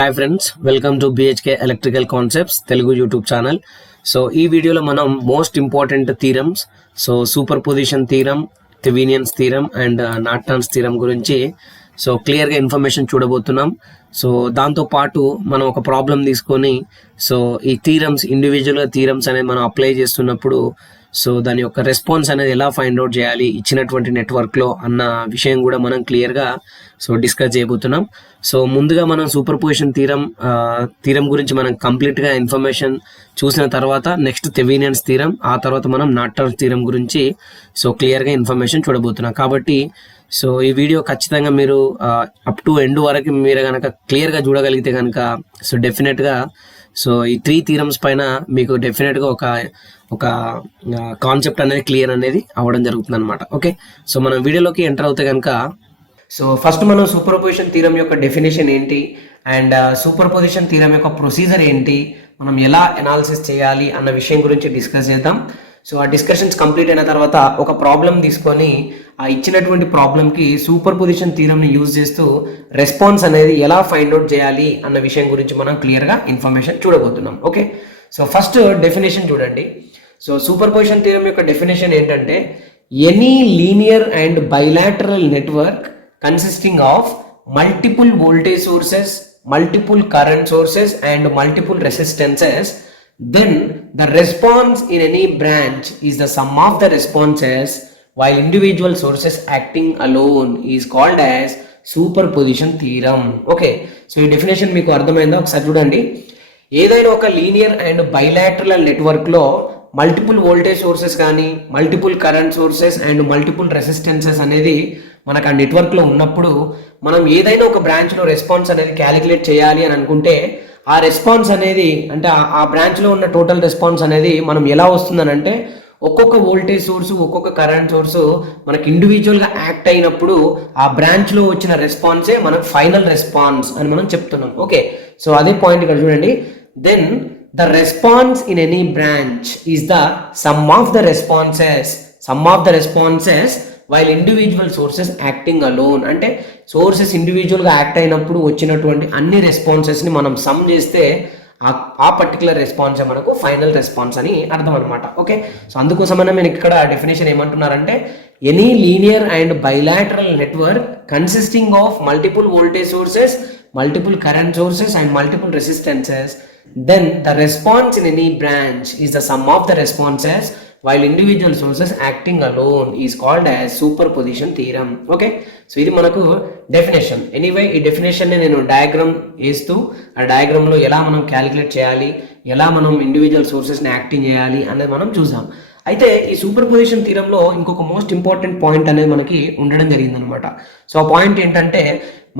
Hi friends, welcome to BHK electrical concepts Telugu YouTube channel. So ఈ వీడియోలో మనం most important theorems, so superposition theorem, Thevenin's theorem and Norton's theorem గురించి so క్లియర్గా information చూడబోతున్నాం. So దాంతోపాటు మనం ఒక ప్రాబ్లం తీసుకొని సో ఈ థీరమ్స్ ఇండివిజువల్గా థీరమ్స్ అనేది మనం అప్లై చేస్తున్నప్పుడు సో దాని యొక్క రెస్పాన్స్ అనేది ఎలా ఫైండ్ అవుట్ చేయాలి ఇచ్చినటువంటి నెట్వర్క్లో అన్న విషయం కూడా మనం క్లియర్గా సో డిస్కస్ చేయబోతున్నాం. సో ముందుగా మనం సూపర్ పొజిషన్ థీరం గురించి మనం కంప్లీట్గా ఇన్ఫర్మేషన్ చూసిన తర్వాత నెక్స్ట్ థెవెనియన్స్ థీరం, ఆ తర్వాత మనం నార్టన్స్ థీరం గురించి సో క్లియర్గా ఇన్ఫర్మేషన్ చూడబోతున్నాం. కాబట్టి సో ఈ వీడియో ఖచ్చితంగా మీరు అప్ టు ఎండ్ వరకు మీరు కనుక క్లియర్గా చూడగలిగితే కనుక సో డెఫినెట్గా సో ఈ 3 థీరమ్స్ పైన మీకు డెఫినెట్గా ఒక కాన్సెప్ట్ అనేది క్లియర్ అనేది అవ్వడం జరుగుతుంది అనమాట. ఓకే, సో మనం వీడియోలోకి ఎంటర్ అవుతే కనుక సో ఫస్ట్ మనం సూపర్ పొజిషన్ థీరం యొక్క డెఫినేషన్ ఏంటి అండ్ సూపర్ పొజిషన్ థీరం యొక్క ప్రొసీజర్ ఏంటి, మనం ఎలా అనాలిసిస్ చేయాలి అన్న విషయం గురించి డిస్కస్ చేద్దాం. సో ఆ డిస్కషన్స్ కంప్లీట్ అయిన తర్వాత ఒక ప్రాబ్లం తీసుకొని ఆ ఇచ్చినటువంటి ప్రాబ్లంకి సూపర్ పొజిషన్ థీరంని యూజ్ చేస్తూ రెస్పాన్స్ అనేది ఎలా ఫైండ్ అవుట్ చేయాలి అన్న విషయం గురించి మనం క్లియర్గా ఇన్ఫర్మేషన్ చూడబోతున్నాం. ఓకే, సో ఫస్ట్ డెఫినేషన్ చూడండి. సో సూపర్ పొజిషన్ థీరం యొక్క డెఫినేషన్ ఏంటంటే any linear and bilateral network consisting of multiple voltage sources, multiple current sources and multiple resistances, then the response in any branch is the sum of the responses while individual sources acting alone is called as superposition theorem. Okay, so ఈ definition మీకు అర్థమైందా? ఒకసారి చూడండి. ఏదైనా ఒక linear and bilateral నెట్వర్క్లో multiple voltage sources కానీ multiple current sources and multiple resistances అనేది మనకు ఆ నెట్వర్క్లో ఉన్నప్పుడు మనం ఏదైనా ఒక బ్రాంచ్లో రెస్పాన్స్ అనేది క్యాలిక్యులేట్ చేయాలి అని అనుకుంటే ఆ రెస్పాన్స్ అనేది అంటే ఆ బ్రాంచ్లో ఉన్న టోటల్ రెస్పాన్స్ అనేది మనం ఎలా వస్తుందని అంటే ఒక్కొక్క వోల్టేజ్ సోర్సు ఒక్కొక్క కరెంట్ సోర్సు మనకి ఇండివిజువల్గా యాక్ట్ అయినప్పుడు ఆ బ్రాంచ్లో వచ్చిన రెస్పాన్సే మనకు ఫైనల్ రెస్పాన్స్ అని మనం చెప్తున్నాం. ఓకే, సో అదే పాయింట్ ఇక్కడ చూడండి. Then the response in any branch is the sum of the responses while individual sources acting alone. అంటే సోర్సెస్ ఇండివిజువల్గా యాక్ట్ అయినప్పుడు వచ్చినటువంటి అన్ని రెస్పాన్సెస్ని మనం సమ్ చేస్తే ఆ పర్టికులర్ రెస్పాన్స్ మనకు ఫైనల్ రెస్పాన్స్ అని అర్థం అనమాట. ఓకే, సో అందుకోసమనే నేను ఇక్కడ డెఫినేషన్ ఏమంటున్నారంటే any linear and bilateral network consisting of multiple voltage sources, multiple current sources and multiple resistances, then the response in any branch is the sum of the responses while individual sources acting alone is called as superposition theorem. Okay, so ఇది మనకు definition. Anyway ఈ definition నేను diagram వేస్తూ ఆ డయాగ్రామ్లో ఎలా మనం calculate చేయాలి, ఎలా మనం ఇండివిజువల్ సోర్సెస్ని యాక్టింగ్ చేయాలి అనేది మనం చూసాం. అయితే ఈ సూపర్ పొజిషన్ థీరంలో ఇంకొక మోస్ట్ ఇంపార్టెంట్ పాయింట్ అనేది మనకి ఉండడం జరిగిందనమాట. సో ఆ పాయింట్ ఏంటంటే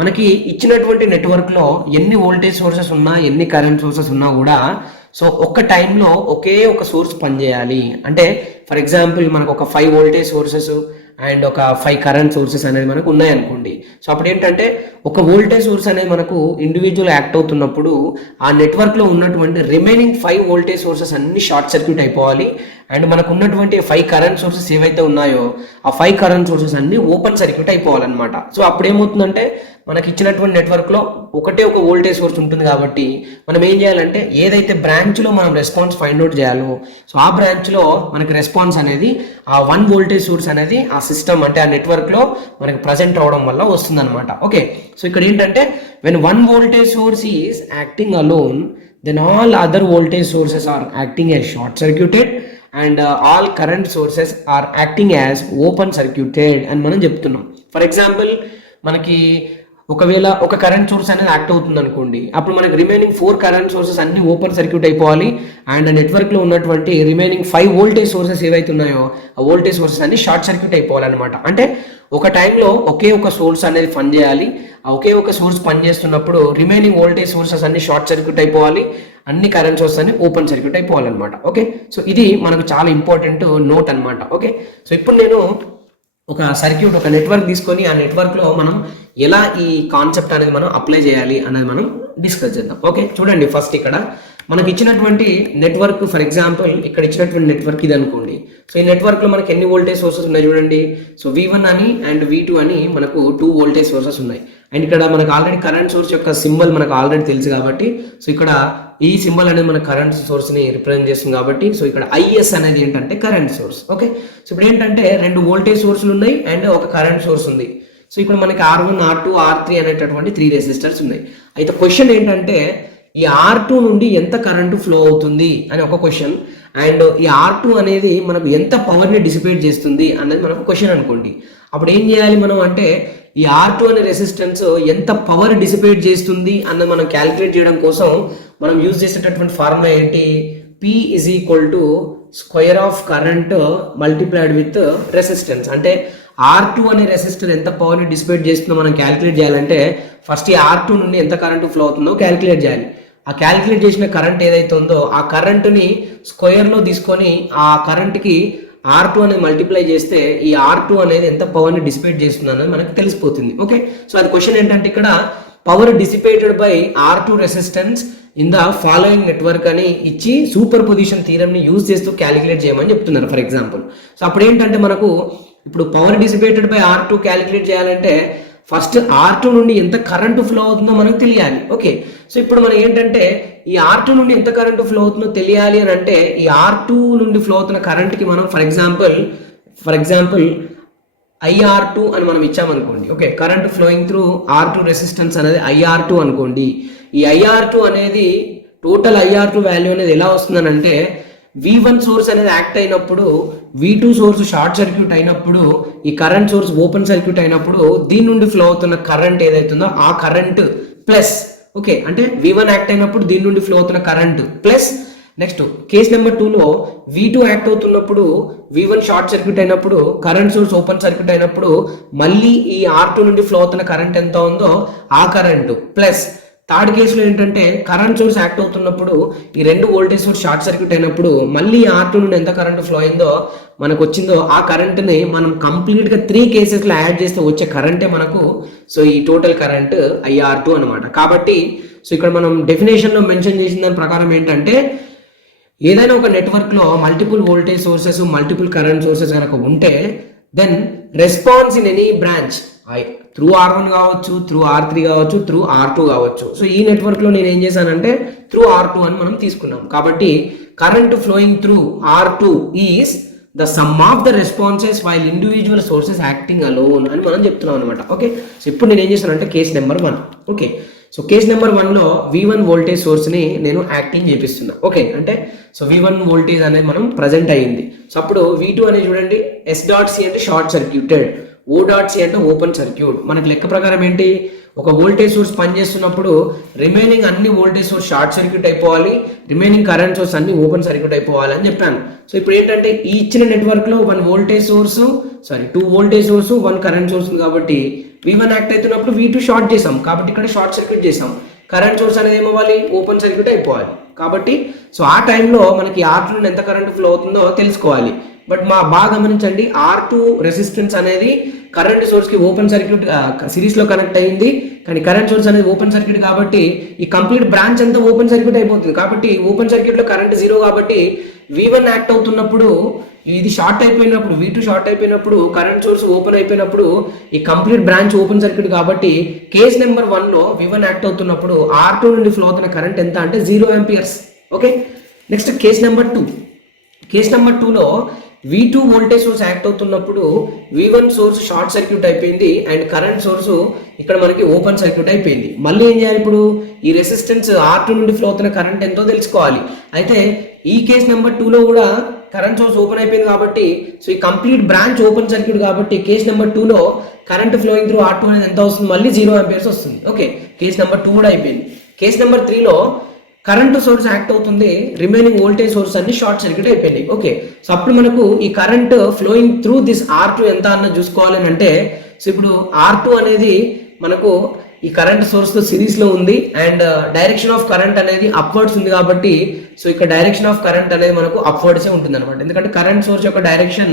మనకి ఇచ్చినటువంటి నెట్వర్క్లో ఎన్ని వోల్టేజ్ సోర్సెస్ ఉన్నా ఎన్ని కరెంట్ సోర్సెస్ ఉన్నా కూడా సో ఒక్క టైంలో ఒకే ఒక సోర్స్ పనిచేయాలి. అంటే ఫర్ ఎగ్జాంపుల్ మనకు ఒక 5 వోల్టేజ్ సోర్సెస్ అండ్ ఒక 5 కరెంట్ సోర్సెస్ అనేది మనకు ఉన్నాయనుకోండి. సో అప్పుడు ఏంటంటే ఒక వోల్టేజ్ సోర్స్ అనేది మనకు ఇండివిజువల్ యాక్ట్ అవుతున్నప్పుడు ఆ నెట్వర్క్లో ఉన్నటువంటి రిమైనింగ్ 5 వోల్టేజ్ సోర్సెస్ అన్ని షార్ట్ సర్క్యూట్ అయిపోవాలి అండ్ మనకు ఉన్నటువంటి 5 కరెంట్ సోర్సెస్ ఏవైతే ఉన్నాయో ఆ 5 కరెంట్ సోర్సెస్ అన్ని ఓపెన్ సర్క్యూట్ అయిపోవాలన్నమాట. సో అప్పుడు ఏమవుతుందంటే మనకి ఇచ్చినటువంటి నెట్వర్క్లో ఒకటే ఒక వోల్టేజ్ సోర్స్ ఉంటుంది కాబట్టి మనం ఏం చేయాలంటే ఏదైతే బ్రాంచ్లో మనం రెస్పాన్స్ ఫైండ్ అవుట్ చేయాలో సో ఆ బ్రాంచ్లో మనకి రెస్పాన్స్ అనేది ఆ 1 వోల్టేజ్ సోర్స్ అనేది ఆ సిస్టమ్ అంటే ఆ నెట్వర్క్లో మనకి ప్రజెంట్ అవడం వల్ల వస్తుందన్నమాట. ఓకే, సో ఇక్కడ ఏంటంటే when 1 voltage source is acting alone, then all other voltage sources are acting as short circuited and all current sources are acting as open circuited అని మనం చెప్తున్నాం. ఫర్ ఎగ్జాంపుల్ మనకి ఒకవేళ ఒక కరెంట్ సోర్స్ అనేది act అవుతుంది అనుకోండి, అప్పుడు మనకి రిమైనింగ్ 4 కరెంట్ సోర్సెస్ అన్ని ఓపెన్ సర్క్యూట్ అయిపోవాలి అండ్ నెట్వర్క్లో ఉన్నటువంటి రిమైనింగ్ 5 వోల్టేజ్ సోర్సెస్ ఏవైతే ఉన్నాయో ఆ వోల్టేజ్ సోర్సెస్ అన్ని షార్ట్ సర్క్యూట్ అయిపోవాలన్నమాట. అంటే ఒక టైంలో ఒకే ఒక సోర్స్ అనేది పనిచేయాలి. ఆ ఒకే ఒక సోర్స్ పనిచేస్తున్నప్పుడు రిమైనింగ్ వోల్టేజ్ సోర్సెస్ అన్ని షార్ట్ సర్క్యూట్ అయిపోవాలి, అన్ని కరెంట్ సోర్సెస్ అన్ని ఓపెన్ సర్క్యూట్ అయిపోవాలన్నమాట. ఓకే, సో ఇది మనకు చాలా ఇంపార్టెంట్ నోట్ అనమాట. ఓకే, సో ఇప్పుడు నేను ఒక సర్క్యూట్ ఒక నెట్వర్క్ తీసుకొని ఆ నెట్వర్క్లో మనం ఎలా ఈ కాన్సెప్ట్ అనేది మనం అప్లై చేయాలి అనేది మనం డిస్కస్ చేద్దాం. ఓకే, చూడండి. ఫస్ట్ ఇక్కడ మనకి ఇచ్చినటువంటి నెట్వర్క్ ఫర్ ఎగ్జాంపుల్ ఇక్కడ ఇచ్చినటువంటి నెట్వర్క్ ఇది అనుకోండి. సో ఈ నెట్వర్క్లో మనకి ఎన్ని వోల్టేజ్ సోర్సెస్ ఉన్నాయి చూడండి. సో V1 అని అండ్ V2 అని మనకు 2 వోల్టేజ్ సోర్సెస్ ఉన్నాయి. అండ్ ఇక్కడ మనకు ఆల్రెడీ కరెంట్ సోర్స్ యొక్క సింబల్ మనకు ఆల్రెడీ తెలుసు కాబట్టి సో ఇక్కడ ఈ సింబల్ అనేది మన కరెంట్ సోర్స్ని రిప్రజెంట్ చేస్తుంది కాబట్టి సో ఇక్కడ ఐఎస్ అనేది ఏంటంటే కరెంట్ సోర్స్. ఓకే, సో ఇప్పుడు ఏంటంటే రెండు వోల్టేజ్ సోర్సులు ఉన్నాయి అండ్ ఒక కరెంట్ సోర్స్ ఉంది. సో ఇక్కడ మనకి R1, R2, R3 అనేటటువంటి 3 రెసిస్టర్స్ ఉన్నాయి. అయితే క్వశ్చన్ ఏంటంటే ఈ R2 నుండి ఎంత కరెంటు ఫ్లో అవుతుంది అని ఒక క్వశ్చన్, అండ్ ఈ R2 అనేది మనకు ఎంత పవర్ని డిసిపేట్ చేస్తుంది అనేది మనకు క్వశ్చన్ అనుకోండి. అప్పుడు ఏం చేయాలి మనం అంటే ఈ R2 అనే రెసిస్టెన్స్ ఎంత పవర్ డిసిపేట్ చేస్తుంది అన్నది మనం క్యాలిక్యులేట్ చేయడం కోసం మనం యూజ్ చేసేటటువంటి ఫార్ములా ఏంటి, P is equal to square of current multiplied with resistance. అంటే R2 అనే రెసిస్టర్ ఎంత పవర్ని డిసిపేట్ చేస్తుందో మనం క్యాలిక్యులేట్ చేయాలంటే ఫస్ట్ ఈ R2 నుండి ఎంత కరెంటు ఫ్లో అవుతుందో క్యాలిక్యులేట్ చేయాలి. ఆ క్యాలిక్యులేట్ చేసిన కరెంట్ ఏదైతే ఉందో ఆ కరెంటుని స్క్వేర్లో తీసుకొని ఆ కరెంట్కి R2 అనేది మల్టిప్లై చేస్తే ఈ R2 అనేది ఎంత పవర్ని డిసిపేట్ చేస్తుంది అనేది మనకు తెలిసిపోతుంది. ఓకే, సో అది క్వశ్చన్ ఏంటంటే ఇక్కడ power dissipated by R2 resistance in the following network అని ఇచ్చి సూపర్ పొజిషన్ థీరమ్ని యూజ్ చేస్తూ క్యాలిక్యులేట్ చేయమని చెప్తున్నారు ఫర్ ఎగ్జాంపుల్. సో అప్పుడు ఏంటంటే మనకు ఇప్పుడు power dissipated by R2 calculate చేయాలంటే ఫస్ట్ R2 నుండి ఎంత కరెంటు ఫ్లో అవుతుందో మనకు తెలియాలి. ఓకే, సో ఇప్పుడు మనం ఏంటంటే ఈ R2 నుండి ఎంత కరెంటు ఫ్లో అవుతుందో తెలియాలి అని అంటే ఈ R2 నుండి ఫ్లో అవుతున్న కరెంట్కి మనం ఫర్ ఎగ్జాంపుల్ IR2 అని మనం ఇచ్చామనుకోండి. Okay, current flowing through R2 resistance అనేది IR2 అనుకోండి. ఈ IR2 అనేది టోటల్ IR2 వాల్యూ అనేది ఎలా వస్తుందని అంటే V1 సోర్స్ అనేది యాక్ట్ అయినప్పుడు, V2 సోర్స్ షార్ట్ సర్క్యూట్ అయినప్పుడు, ఈ కరెంట్ సోర్స్ ఓపెన్ సర్క్యూట్ అయినప్పుడు దీని నుండి ఫ్లో అవుతున్న కరెంట్ ఏదైతుందో ఆ కరెంట్ ప్లస్, ఓకే, అంటే V1 యాక్ట్ అయినప్పుడు దీని నుండి ఫ్లో అవుతున్న current plus next case number 2లో V2 యాక్ట్ అవుతున్నప్పుడు V1 షార్ట్ సర్క్యూట్ అయినప్పుడు కరెంట్ సోర్స్ ఓపెన్ సర్క్యూట్ అయినప్పుడు మళ్ళీ ఈ R2 నుండి ఫ్లో అవుతున్న కరెంట్ ఎంత ఉందో ఆ కరెంట్ ప్లస్ థర్డ్ కేసులో ఏంటంటే కరెంట్ సోర్స్ యాక్ట్ అవుతున్నప్పుడు ఈ రెండు వోల్టేజ్ సోర్స్ షార్ట్ సర్క్యూట్ అయినప్పుడు మళ్ళీ R2 నుండి ఎంత కరెంట్ ఫ్లో అయిందో మనకు వచ్చిందో ఆ కరెంట్ని మనం కంప్లీట్గా 3 కేసెస్లో యాడ్ చేస్తే వచ్చే కరెంటే మనకు సో ఈ టోటల్ కరెంట్ IR2 అనమాట. కాబట్టి సో ఇక్కడ మనం డెఫినేషన్లో మెన్షన్ చేసిన దాని ప్రకారం ఏంటంటే ఏదైనా ఒక నెట్వర్క్లో multiple voltage sources multiple current sources కనుక ఉంటే then response in any branch through R1 కావచ్చు, త్రూ R3 కావచ్చు, త్రూ R2 కావచ్చు. సో ఈ నెట్వర్క్లో నేను ఏం చేశానంటే త్రూ R2 అని మనం తీసుకున్నాం. కాబట్టి current flowing through R2 is the sum of the responses while individual sources acting alone అని మనం చెప్తున్నాం అనమాట. ఓకే, సో ఇప్పుడు నేను ఏం చేశానంటే case number 1. Okay, so case number 1లో V1 వోల్టేజ్ సోర్స్ని నేను యాక్టింగ్ చేపిస్తున్నా. ఓకే, అంటే సో V1 వోల్టేజ్ అనేది మనం ప్రజెంట్ అయ్యింది. సో అప్పుడు V2 అనేది చూడండి S.C అంటే షార్ట్ సర్క్యూటెడ్, O.C అంటే ఓపెన్ సర్క్యూట్. మనకి లెక్క ప్రకారం ఏంటి, ఒక వోల్టేజ్ సోర్స్ పనిచేస్తున్నప్పుడు రిమైనింగ్ అన్ని వోల్టేజ్ సోర్స్ షార్ట్ సర్క్యూట్ అయిపోవాలి, రిమైనింగ్ కరెంట్ సోర్స్ అన్ని ఓపెన్ సర్క్యూట్ అయిపోవాలి అని చెప్పాను. సో ఇప్పుడు ఏంటంటే ఈ ఇచ్చిన నెట్వర్క్లో 2 వోల్టేజ్ సోర్స్ 1 కరెంట్ సోర్స్ ఉంది కాబట్టి V1 యాక్ట్ అవుతున్నప్పుడు V2 షార్ట్ చేసాం కాబట్టి ఇక్కడ షార్ట్ సర్క్యూట్ చేసాం. కరెంట్ సోర్స్ అనేది ఏమవ్వాలి, ఓపెన్ సర్క్యూట్ అయిపోవాలి. కాబట్టి సో ఆ టైంలో మనకి R2 నుండి ఎంత కరెంట్ ఫ్లో అవుతుందో తెలుసుకోవాలి. బట్ బాగా గమనించండి, R2 రెసిస్టెన్స్ అనేది కరెంట్ సోర్స్కి ఓపెన్ సర్క్యూట్ సిరీస్లో కనెక్ట్ అయ్యింది, కానీ కరెంట్ సోర్స్ అనేది ఓపెన్ సర్క్యూట్ కాబట్టి ఈ కంప్లీట్ బ్రాంచ్ అంతా ఓపెన్ సర్క్యూట్ అయిపోతుంది. కాబట్టి ఓపెన్ సర్క్యూట్లో కరెంట్ 0 కాబట్టి V1 యాక్ట్ అవుతున్నప్పుడు ఇది షార్ట్ అయిపోయినప్పుడు V2 షార్ట్ అయిపోయినప్పుడు కరెంట్ సోర్స్ ఓపెన్ అయిపోయినప్పుడు ఈ కంప్లీట్ బ్రాంచ్ ఓపెన్ సర్క్యూట్ కాబట్టి కేస్ నెంబర్ 1లో V1 యాక్ట్ అవుతున్నప్పుడు R2 నుండి ఫ్లో అవుతున్న కరెంట్ ఎంత అంటే 0 amperes. Okay, next case number 2లో V2 వోల్టేజ్ సోర్స్ యాక్ట్ అవుతున్నప్పుడు V1 సోర్స్ షార్ట్ సర్క్యూట్ అయిపోయింది అండ్ కరెంట్ సోర్స్ ఇక్కడ మనకి ఓపెన్ సర్క్యూట్ అయిపోయింది. మళ్ళీ ఏం చేయాలి, ఇప్పుడు ఈ రెసిస్టెన్స్ R2 నుండి ఫ్లో అవుతున్న కరెంట్ ఎంతో తెలుసుకోవాలి. అయితే ఈ కేస్ నెంబర్ 2లో కూడా కరెంట్ సోర్స్ ఓపెన్ అయిపోయింది కాబట్టి సో ఈ కంప్లీట్ బ్రాంచ్ ఓపెన్ సర్క్యూట్ కాబట్టి కేస్ నెంబర్ 2లో కరెంట్ ఫ్లోయింగ్ త్రూ R2 అనేది ఎంత వస్తుంది, మళ్ళీ 0 ఆంపియర్స్ వస్తుంది. ఓకే, కేస్ నెంబర్ 2 కూడా అయిపోయింది. కేస్ నెంబర్ 3లో కరెంట్ సోర్స్ యాక్ట్ అవుతుంది, రిమైనింగ్ వోల్టేజ్ సోర్స్ అన్ని షార్ట్ సర్క్యూట్ అయిపోయింది. ఓకే, సో అప్పుడు మనకు ఈ current flowing through this R2 ఎంత అన్న చూసుకోవాలి అంటే సో ఇప్పుడు R2 అనేది మనకు ఈ కరెంట్ సోర్స్ తో సిరీస్ లో ఉంది అండ్ డైరెక్షన్ ఆఫ్ కరెంట్ అనేది అప్వర్డ్స్ ఉంది కాబట్టి సో ఇక్కడ డైరెక్షన్ ఆఫ్ కరెంట్ అనేది మనకు అప్వర్డ్స్ ఉంటుంది అనమాట. ఎందుకంటే కరెంట్ సోర్స్ యొక్క డైరెక్షన్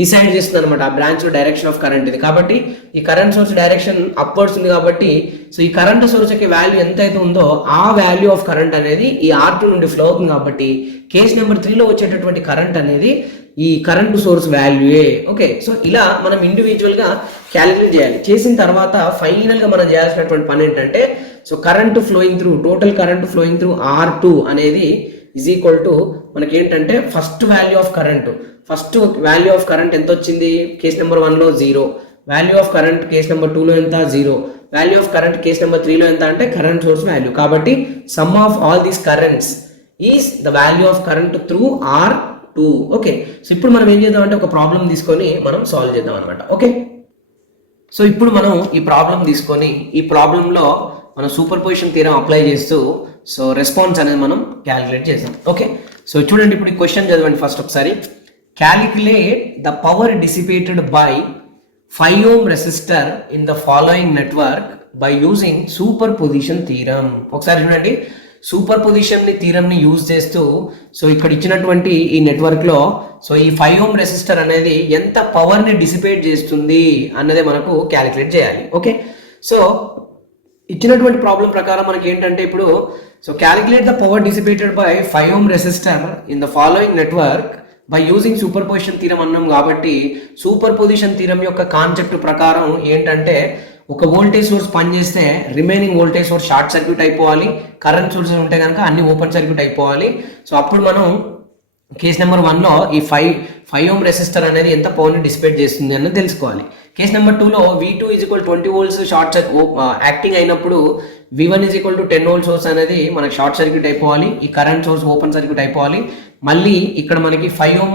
డిసైడ్ చేస్తుంది అనమాట ఆ బ్రాంచ్ లో డైరెక్షన్ ఆఫ్ కరెంట్ ఇది. కాబట్టి ఈ కరెంట్ సోర్స్ డైరెక్షన్ అప్వర్డ్స్ ఉంది కాబట్టి సో ఈ కరెంట్ సోర్స్ యొక్క వాల్యూ ఎంత అయితే ఉందో ఆ వాల్యూ ఆఫ్ కరెంట్ అనేది ఈ R2 నుండి ఫ్లో అవుతుంది. కాబట్టి కేస్ నెంబర్ 3లో వచ్చేటటువంటి కరెంట్ అనేది ఈ కరెంట్ సోర్స్ వాల్యూయే. ఓకే, సో ఇలా మనం ఇండివిజువల్గా క్యాలిక్యులేట్ చేయాలి. చేసిన తర్వాత ఫైనల్గా మనం చేయాల్సినటువంటి పని ఏంటంటే, so current flowing through, total current flowing through R2 అనేది ఈజ్ ఈక్వల్ టు మనకి ఏంటంటే ఫస్ట్ వాల్యూ ఆఫ్ కరెంట్ ఎంత వచ్చింది, కేస్ నెంబర్ 1లో 0, value of current case number 2లో ఎంత 0, value of current case number 3లో ఎంత అంటే కరెంట్ సోర్స్ వాల్యూ. కాబట్టి sum of all these currents is the value of current through R2. Okay, so ఇప్పుడు మనం ఏం చేద్దాం అంటే ఒక ప్రాబ్లం తీసుకొని మనం సాల్వ్ చేద్దాం అనమాట. ఓకే, సో ఇప్పుడు మనం ఈ ప్రాబ్లం తీసుకొని ఈ ప్రాబ్లంలో మనం సూపర్ పొజిషన్ థియరం అప్లై చేస్తూ సో రెస్పాన్స్ అనేది మనం క్యాలిక్యులేట్ చేద్దాం. ఓకే, సో చూడండి ఇప్పుడు ఈ క్వశ్చన్ చదవండి ఫస్ట్ ఒకసారి. Calculate the power dissipated by 5 ohm resistor in the following network by using super position theorem. ఒకసారి చూడండి, సూపర్ పొజిషన్ థియరంని యూజ్ చేస్తూ సో ఇక్కడ ఇచ్చినటువంటి ఈ నెట్వర్క్లో సో ఈ 5 ohm రెసిస్టర్ అనేది ఎంత పవర్ని డిసిపేట్ చేస్తుంది అన్నదే మనకు క్యాలిక్యులేట్ చేయాలి. ఓకే, సో ఇచ్చినటువంటి ప్రాబ్లం ప్రకారం మనకి ఏంటంటే ఇప్పుడు so calculate the power dissipated by 5 ohm resistor in the following network by using super position theorem అన్నాం. కాబట్టి సూపర్ పొజిషన్ థియరం యొక్క కాన్సెప్ట్ ప్రకారం ఏంటంటే ఒక వోల్టేజ్ సోర్స్ పనిచేస్తే remaining voltage source short circuit అయిపోవాలి, కరెంట్ సోర్సెస్ ఉంటే కనుక అన్ని ఓపెన్ సర్క్యూట్ అయిపోవాలి. సో అప్పుడు మనం కేస్ నెంబర్ 1లో ఈ 5 ohm రెసిస్టర్ అనేది ఎంత పవర్ని డిసిపేట్ చేస్తుంది అన్నది తెలుసుకోవాలి. కేస్ నెంబర్ 2లో V2 20 volts షార్ట్ యాక్టింగ్ అయినప్పుడు V1 10 volt సోర్స్ అనేది మనకి షార్ట్ సర్క్యూట్ అయిపోవాలి, ఈ కరెంట్ సోర్స్ ఓపెన్ సర్క్యూట్ అయిపోవాలి. మళ్ళీ ఇక్కడ మనకి 5 ohm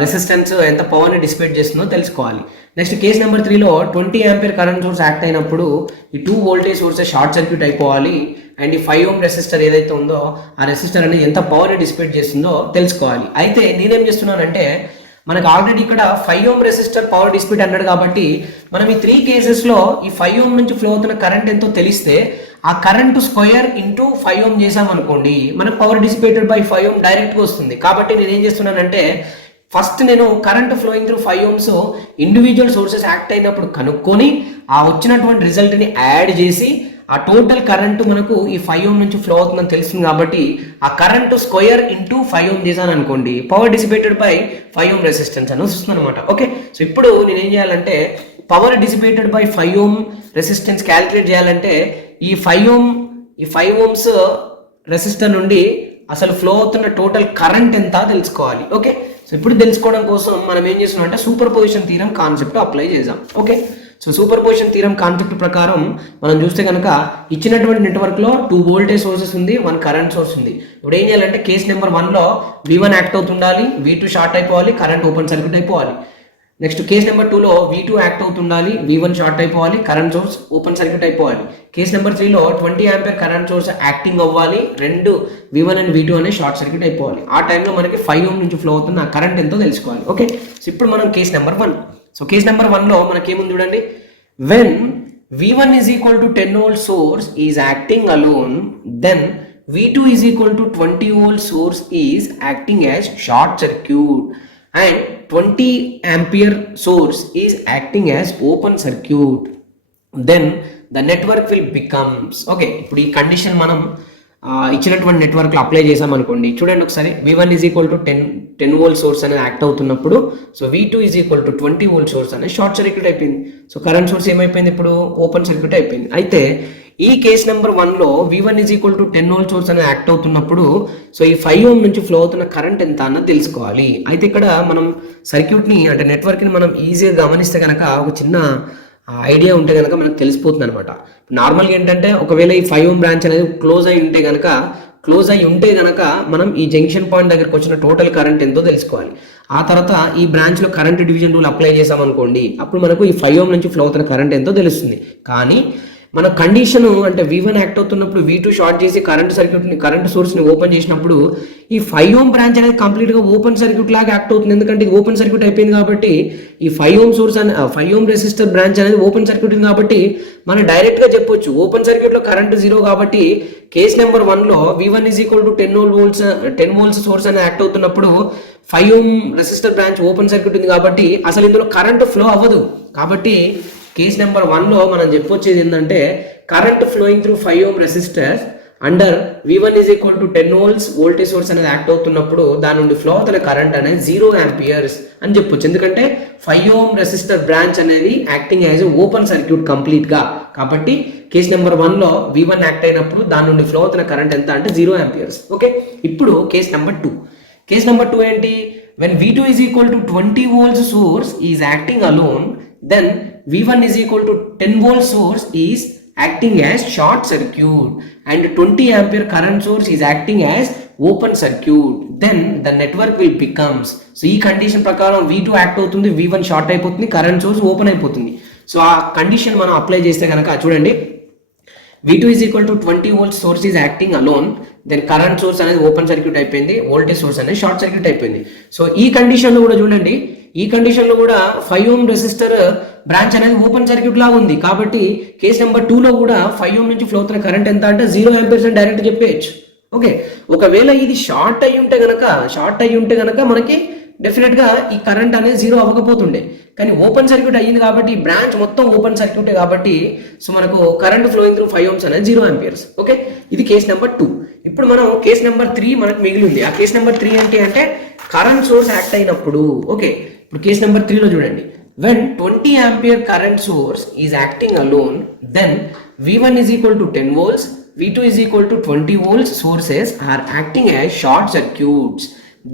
రెసిస్టెన్స్ ఎంత పవర్ని డిసిపేట్ చేస్తుందో తెలుసుకోవాలి. నెక్స్ట్ కేస్ నెంబర్ 3లో 20 ampere కరెంట్ సోర్స్ యాక్ట్ అయినప్పుడు ఈ 2 వోల్టేజ్ సోర్సెస్ షార్ట్ సర్క్యూట్ అయిపోవాలి అండ్ ఈ 5 ohm రెసిస్టర్ ఏదైతే ఉందో ఆ రెసిస్టర్ అనేది ఎంత పవర్ని డిసిపేట్ చేస్తుందో తెలుసుకోవాలి. అయితే నేనేం చేస్తున్నానంటే మనకు ఆల్రెడీ ఇక్కడ 5 ohm రెసిస్టర్ పవర్ డిసిపేట్ అన్నాడు కాబట్టి మనం ఈ 3 కేసెస్లో ఈ 5 ohm నుంచి ఫ్లో అవుతున్న కరెంట్ ఎంతో తెలిస్తే ఆ కరెంట్ స్క్వేర్ ఇంటూ 5 ohm చేసామనుకోండి మనకు పవర్ డిసిపేటెడ్ బై 5 ohm డైరెక్ట్గా వస్తుంది. కాబట్టి నేను ఏం చేస్తున్నానంటే ఫస్ట్ నేను current flowing through 5 ohms individual sources act అయినప్పుడు కనుక్కొని ఆ వచ్చినటువంటి రిజల్ట్ని యాడ్ చేసి ఆ టోటల్ కరెంట్ మనకు ఈ 5 ohm నుంచి ఫ్లో అవుతుందని తెలుస్తుంది. కాబట్టి ఆ కరెంట్ స్క్వేర్ ఇంటూ 5 ohm చేశాను అనుకోండి power dissipated by 5 ohm resistance అని వస్తుంది అనమాట. ఓకే, సో ఇప్పుడు నేను ఏం చేయాలంటే power dissipated by 5 ohm resistance calculate చేయాలంటే ఈ 5 ohms రెసిస్టర్ నుండి అసలు ఫ్లో అవుతున్న టోటల్ కరెంట్ ఎంత తెలుసుకోవాలి. ఓకే, సో ఇప్పుడు తెలుసుకోవడం కోసం మనం ఏం చేస్తున్నాం అంటే superposition theorem concept apply చేద్దాం. Okay, so superposition theorem concept ప్రకారం మనం చూస్తే కనుక ఇచ్చినటువంటి నెట్వర్క్లో 2 వోల్టేజ్ సోర్సెస్ ఉంది, 1 కరెంట్ సోర్స్ ఉంది. ఇప్పుడు ఏం చేయాలంటే కేస్ నెంబర్ 1లో V1 యాక్ట్ అవుతుండాలి, V2 షార్ట్ అయిపోవాలి, కరెంట్ ఓపెన్ సర్క్యూట్ అయిపోవాలి. నెక్స్ట్ కేస్ నెంబర్ 2లో V2 యాక్ట్ అవుతుండాలి, V1 షార్ట్ అయిపోవాలి, కరెంట్ సోర్స్ ఓపెన్ సర్క్యూట్ అయిపోవాలి. కేస్ నెంబర్ 3లో 20 ampere కరెంట్ సోర్స్ యాక్టింగ్ అవ్వాలి, రెండు V1 అండ్ V2 అనే షార్ట్ సర్క్యూట్ అయిపోవాలి. ఆ టైంలో మనకి 5 ohm నుంచి ఫ్లో అవుతున్న ఆ కరెంట్ ఎంతో తెలుసుకోవాలి. ఓకే, సో ఇప్పుడు మనం case number 1. So case number 1లో మనకి ఏముంది చూడండి, when V1 10 volt source is acting alone, then V2 20 volt source is acting as short circuit and 20 ampere source is acting as open circuit, then the network will becomes. Okay, ఇప్పుడు ఈ condition మనం ఇచ్చినటువంటి నెట్వర్క్లో apply చేసామనుకోండి. చూడండి ఒకసారి, V1 10 volt source అనేది act అవుతున్నప్పుడు సో V2 20 volt సోర్స్ అనేది షార్ట్ సర్క్యూట్ అయిపోయింది. సో కరెంట్ సోర్స్ ఏమైపోయింది, ఇప్పుడు ఓపెన్ సర్క్యూట్ అయిపోయింది. అయితే ఈ కేస్ నెంబర్ 1లో V1 10 volt సోర్స్ అనేది యాక్ట్ అవుతున్నప్పుడు సో ఈ 5 ohm నుంచి ఫ్లో అవుతున్న కరెంట్ ఎంత అన్నది తెలుసుకోవాలి. అయితే ఇక్కడ మనం సర్క్యూట్ని అంటే నెట్వర్క్ని మనం ఈజీగా గమనిస్తే కనుక ఒక చిన్న ఐడియా ఉంటే కనుక మనకు తెలిసిపోతుంది అనమాట. నార్మల్గా ఏంటంటే ఒకవేళ ఈ 5 ohm బ్రాంచ్ అనేది క్లోజ్ అయి ఉంటే కనుక మనం ఈ జంక్షన్ పాయింట్ దగ్గరకు వచ్చిన టోటల్ కరెంట్ ఎంతో తెలుసుకోవాలి. ఆ తర్వాత ఈ బ్రాంచ్లో కరెంట్ డివిజన్ రూల్ అప్లై చేసామనుకోండి, అప్పుడు మనకు ఈ 5 ohm నుంచి ఫ్లో అవుతున్న కరెంట్ ఎంతో తెలుస్తుంది. కానీ మన కండిషన్ అంటే V1 యాక్ట్ అవుతున్నప్పుడు V2 షార్ట్ చేసి కరెంట్ సోర్స్ని ఓపెన్ చేసినప్పుడు ఈ 5 ohm బ్రాంచ్ అనేది కంప్లీట్గా ఓపెన్ సర్క్యూట్ లాగా యాక్ట్ అవుతుంది. ఎందుకంటే ఇది ఓపెన్ సర్క్యూట్ అయిపోయింది కాబట్టి ఈ 5 ohm source 5 ohm resistor branch అనేది ఓపెన్ సర్క్యూట్ కాబట్టి మనం డైరెక్ట్గా చెప్పొచ్చు ఓపెన్ సర్క్యూట్లో కరెంట్ 0 కాబట్టి కేస్ నెంబర్ 1లో V1 10 volts సోర్స్ అనేది యాక్ట్ అవుతున్నప్పుడు 5 ohm resistor branch open circuit ఉంది కాబట్టి అసలు ఇందులో కరెంట్ ఫ్లో అవ్వదు. కాబట్టి కేస్ నెంబర్ 1లో మనం చెప్పొచ్చేది ఏంటంటే current flowing through 5 ohm resistor under V1 is equal to 10 volts voltage source అనేది యాక్ట్ అవుతున్నప్పుడు దాని నుండి ఫ్లో అవుతున్న కరెంట్ అనేది 0 ఆంపియర్స్ అని చెప్పొచ్చు. ఎందుకంటే 5 ఓం రెసిస్టర్ బ్రాంచ్ అనేది acting as open circuit complete గా. కాబట్టి కేస్ నెంబర్ 1 లో V1 యాక్ట్ అయినప్పుడు దాని నుండి ఫ్లో అవుతున్న కరెంట్ ఎంత అంటే 0 ఆంపియర్స్. ఓకే, ఇప్పుడు కేస్ నెంబర్ 2. కేస్ నెంబర్ 2 ఏంటి? when V2 is equal to 20 volts source is acting alone, then V1 is equal to 10 volt source is acting as short circuit and 20 ampere current source is acting as open circuit, then the network will becomes. So ఈ condition ప్రకారం V2 act అవుతుంది, V1 short అయిపోతుంది, current source open అయిపోతుంది. So ఆ condition మనం apply చేస్తే కనుక చూడండి, V2 is equal to 20 volts source is acting alone, then current source అనేది ఓపెన్ సర్క్యూట్ అయిపోయింది, వోల్టేజ్ సోర్స్ అనేది షార్ట్ సర్క్యూట్ అయిపోయింది. సో ఈ కండిషన్ లో కూడా చూడండి, ఈ కండిషన్ లో కూడా 5 ఓం రెసిస్టర్ బ్రాంచ్ అనేది ఓపెన్ సర్క్యూట్ లాగా ఉంది. కాబట్టి కేస్ నెంబర్ 2 లో కూడా 5 ఓం నుంచి ఫ్లో అవుతున్న కరెంట్ ఎంత అంటే 0 ఆంపియర్స్ అని డైరెక్ట్ చెప్పేయచ్చు. ఓకే, ఒకవేళ ఇది షార్ట్ అయ్యి ఉంటే గనక మనకి డెఫినెట్ గా ఈ కరెంట్ అనేది 0 అవ్వకపోతుండే. కానీ ఓపెన్ సర్క్యూట్ అయ్యింది కాబట్టి బ్రాంచ్ మొత్తం ఓపెన్ సర్క్యూటే కాబట్టి సో మనకు కరెంట్ ఫ్లోయింగ్ త్రూ 5 ఓమ్స్ అనేది 0 ఆంపియర్స్. ఓకే, ఇది కేస్ నెంబర్ 2. ఇప్పుడు మనం కేస్ నెంబర్ 3 మనకు మిగిలింది. ఆ కేస్ నెంబర్ 3 ఏంటి అంటే కరెంట్ సోర్స్ యాక్ట్ అయినప్పుడు. ఓకే, ఇప్పుడు కేస్ నెంబర్ 3 లో చూడండి, when 20 ampere current source is acting alone, then V1 is equal to 10 volts, V2 is equal to 20 volts sources are acting as short circuits,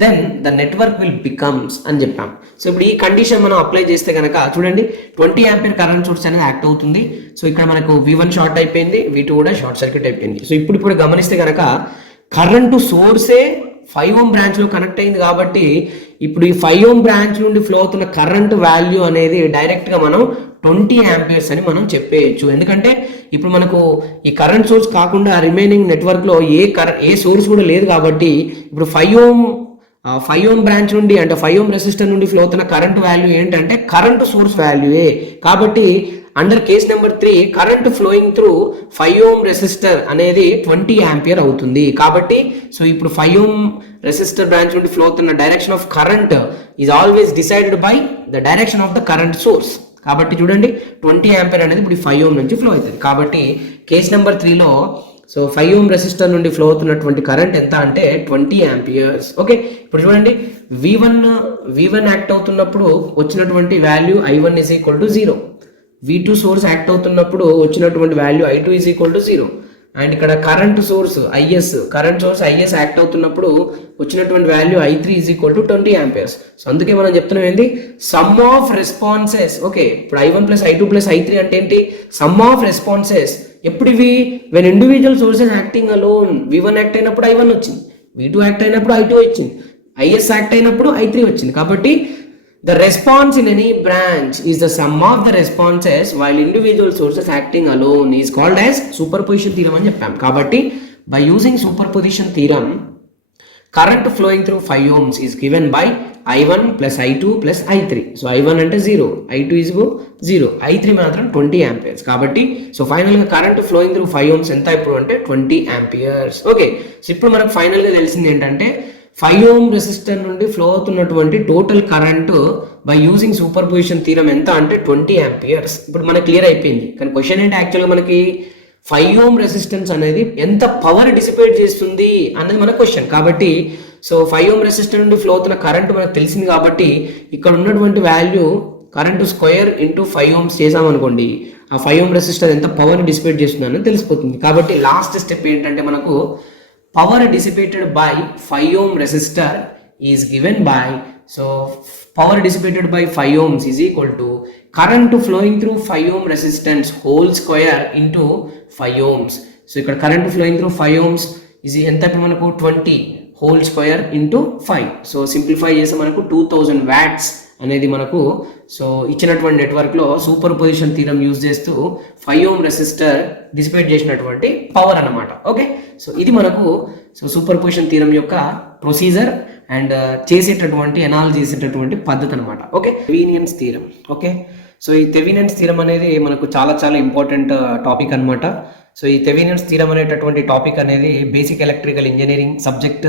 then the network will becomes అని చెప్పాం. So ఇప్పుడు ఈ condition మనం apply చేస్తే కనుక చూడండి, 20 ampere current source అనేది act అవుతుంది. సో ఇక్కడ మనకు V1 షార్ట్ అయిపోయింది, V2 కూడా షార్ట్ సర్క్యూట్ అయిపోయింది. సో ఇప్పుడు గమనిస్తే కనుక కరెంటు సోర్సే 5 ఓం బ్రాంచ్ లో కనెక్ట్ అయింది కాబట్టి ఇప్పుడు ఈ 5 ఓం బ్రాంచ్ నుండి ఫ్లో అవుతున్న కరెంట్ వాల్యూ అనేది డైరెక్ట్ గా మనం 20 ఆంపియర్స్ అని మనం చెప్పేయచ్చు. ఎందుకంటే ఇప్పుడు మనకు ఈ కరెంట్ సోర్స్ కాకుండా రిమైనింగ్ నెట్వర్క్ లో ఏ సోర్స్ కూడా లేదు కాబట్టి ఇప్పుడు 5 ఓం బ్రాంచ్ నుండి అంటే 5 ఓం రెసిస్టర్ నుండి ఫ్లో అవుతున్న కరెంట్ వాల్యూ ఏంటంటే కరెంట్ సోర్స్ వాల్యూయే. కాబట్టి under case number 3 current flowing through 5 ohm resistor అనేది 20 ఆంపియర్ అవుతుంది. కాబట్టి సో ఇప్పుడు 5 ఓం రెసిస్టర్ బ్రాంచ్ నుండి ఫ్లో అవుతున్న direction of current is always decided by the direction of the current source. కాబట్టి చూడండి 20 ఆంపియర్ అనేది ఇప్పుడు 5 ఓం నుంచి ఫ్లో అవుతుంది. కాబట్టి కేస్ నెంబర్ 3 లో సో 5 ఓం రెసిస్టర్ నుండి ఫ్లో అవుతున్నటువంటి కరెంట్ ఎంత అంటే 20 ఆంపియర్స్. ఓకే, ఇప్పుడు చూడండి V1 యాక్ట్ అవుతున్నప్పుడు వచ్చినటువంటి value I1 is equal to 0, V2 సోర్స్ యాక్ట్ అవుతున్నప్పుడు వచ్చినటువంటి value I2 is equal to 0, and ఇక్కడ కరెంట్ సోర్స్ IS యాక్ట్ అవుతున్నప్పుడు వచ్చినటువంటి value I3 is equal to 20 amperes. So అందుకే మనం చెప్తున్నాం ఏంటి, సమ్ ఆఫ్ రెస్పాన్సెస్. ఓకే, ఇప్పుడు I1 plus I2 plus I3 అంటే ఏంటి, సమ్ ఆఫ్ రెస్పాన్సెస్. ఎప్పుడు ఇవి when individual sources acting alone, V1 act అయినప్పుడు I1 వచ్చింది, V2 యాక్ట్ అయినప్పుడు I2 వచ్చింది, IS యాక్ట్ అయినప్పుడు I3 వచ్చింది. కాబట్టి the response in any branch is the sum of the responses while individual sources acting alone is called as superposition theorem అని చెప్పాం. కాబట్టి by using superposition theorem, current flowing through 5 ohms is given by I1 plus I2 plus I3. So I1 అంటే 0, I2 is 0, I3 మాత్రం 20 amperes. కాబట్టి so final గా current flowing through 5 ohms ఎంత ఇప్పుడు అంటే 20 ఆంపియర్స్. ఓకే, సో ఇప్పుడు మనకు final గా తెలిసింది ఏంటంటే 5 ఓం రెసిస్టర్ నుండి ఫ్లో అవుతున్నటువంటి total current by using super position theorem ఎంత అంటే 20 ఆంపియర్స్. ఇప్పుడు మనకు క్లియర్ అయిపోయింది. కానీ క్వశ్చన్ ఏంటి, యాక్చువల్గా మనకి 5 ఓం రెసిస్టెన్స్ అనేది ఎంత పవర్ డిసిపేట్ చేస్తుంది అన్నది మన క్వశ్చన్. కాబట్టి సో 5 ఓం రెసిస్టర్ నుండి ఫ్లో అవుతున్న కరెంట్ మనకు తెలిసింది కాబట్టి ఇక్కడ ఉన్నటువంటి value current square into 5 ohms చేసామనుకోండి, ఆ 5 ఓం రెసిస్టర్ ఎంత పవర్ డిసిపేట్ చేస్తుంది అని తెలిసిపోతుంది. కాబట్టి లాస్ట్ స్టెప్ ఏంటంటే మనకు power dissipated by 5 ohm resistor is given by, so power dissipated by 5 ohms is equal to current flowing through 5 ohm resistance whole square into 5 ohms. So ఇక్కడ current flowing through 5 ohms is ఎంత ఇప్పుడు మనకు 20 whole square into 5. So simplify చేస్తే మనకు 2000 watts అనేది మనకు so ఇచ్చినటువంటి network లో సూపర్ పొజిషన్ థీరం యూజ్ చేస్తూ 5 ఓం రెసిస్టర్ డిసిపేట్ చేసినటువంటి పవర్ అన్నమాట. ఓకే, సో ఇది మనకు సో సూపర్ పొజిషన్ థీరం యొక్క ప్రొసీజర్ అండ్ చేసేటటువంటి అనాలిసిస్ చేసేటటువంటి పద్ధతి అనమాట. Okay, Thevenin's theorem. Okay, so ఈ థెవెనిన్స్ థీరం అనేది మనకు చాలా చాలా ఇంపార్టెంట్ టాపిక్ అనమాట. సో ఈ థెవెనిన్స్ థీరం అనేటటువంటి టాపిక్ అనేది basic electrical engineering subject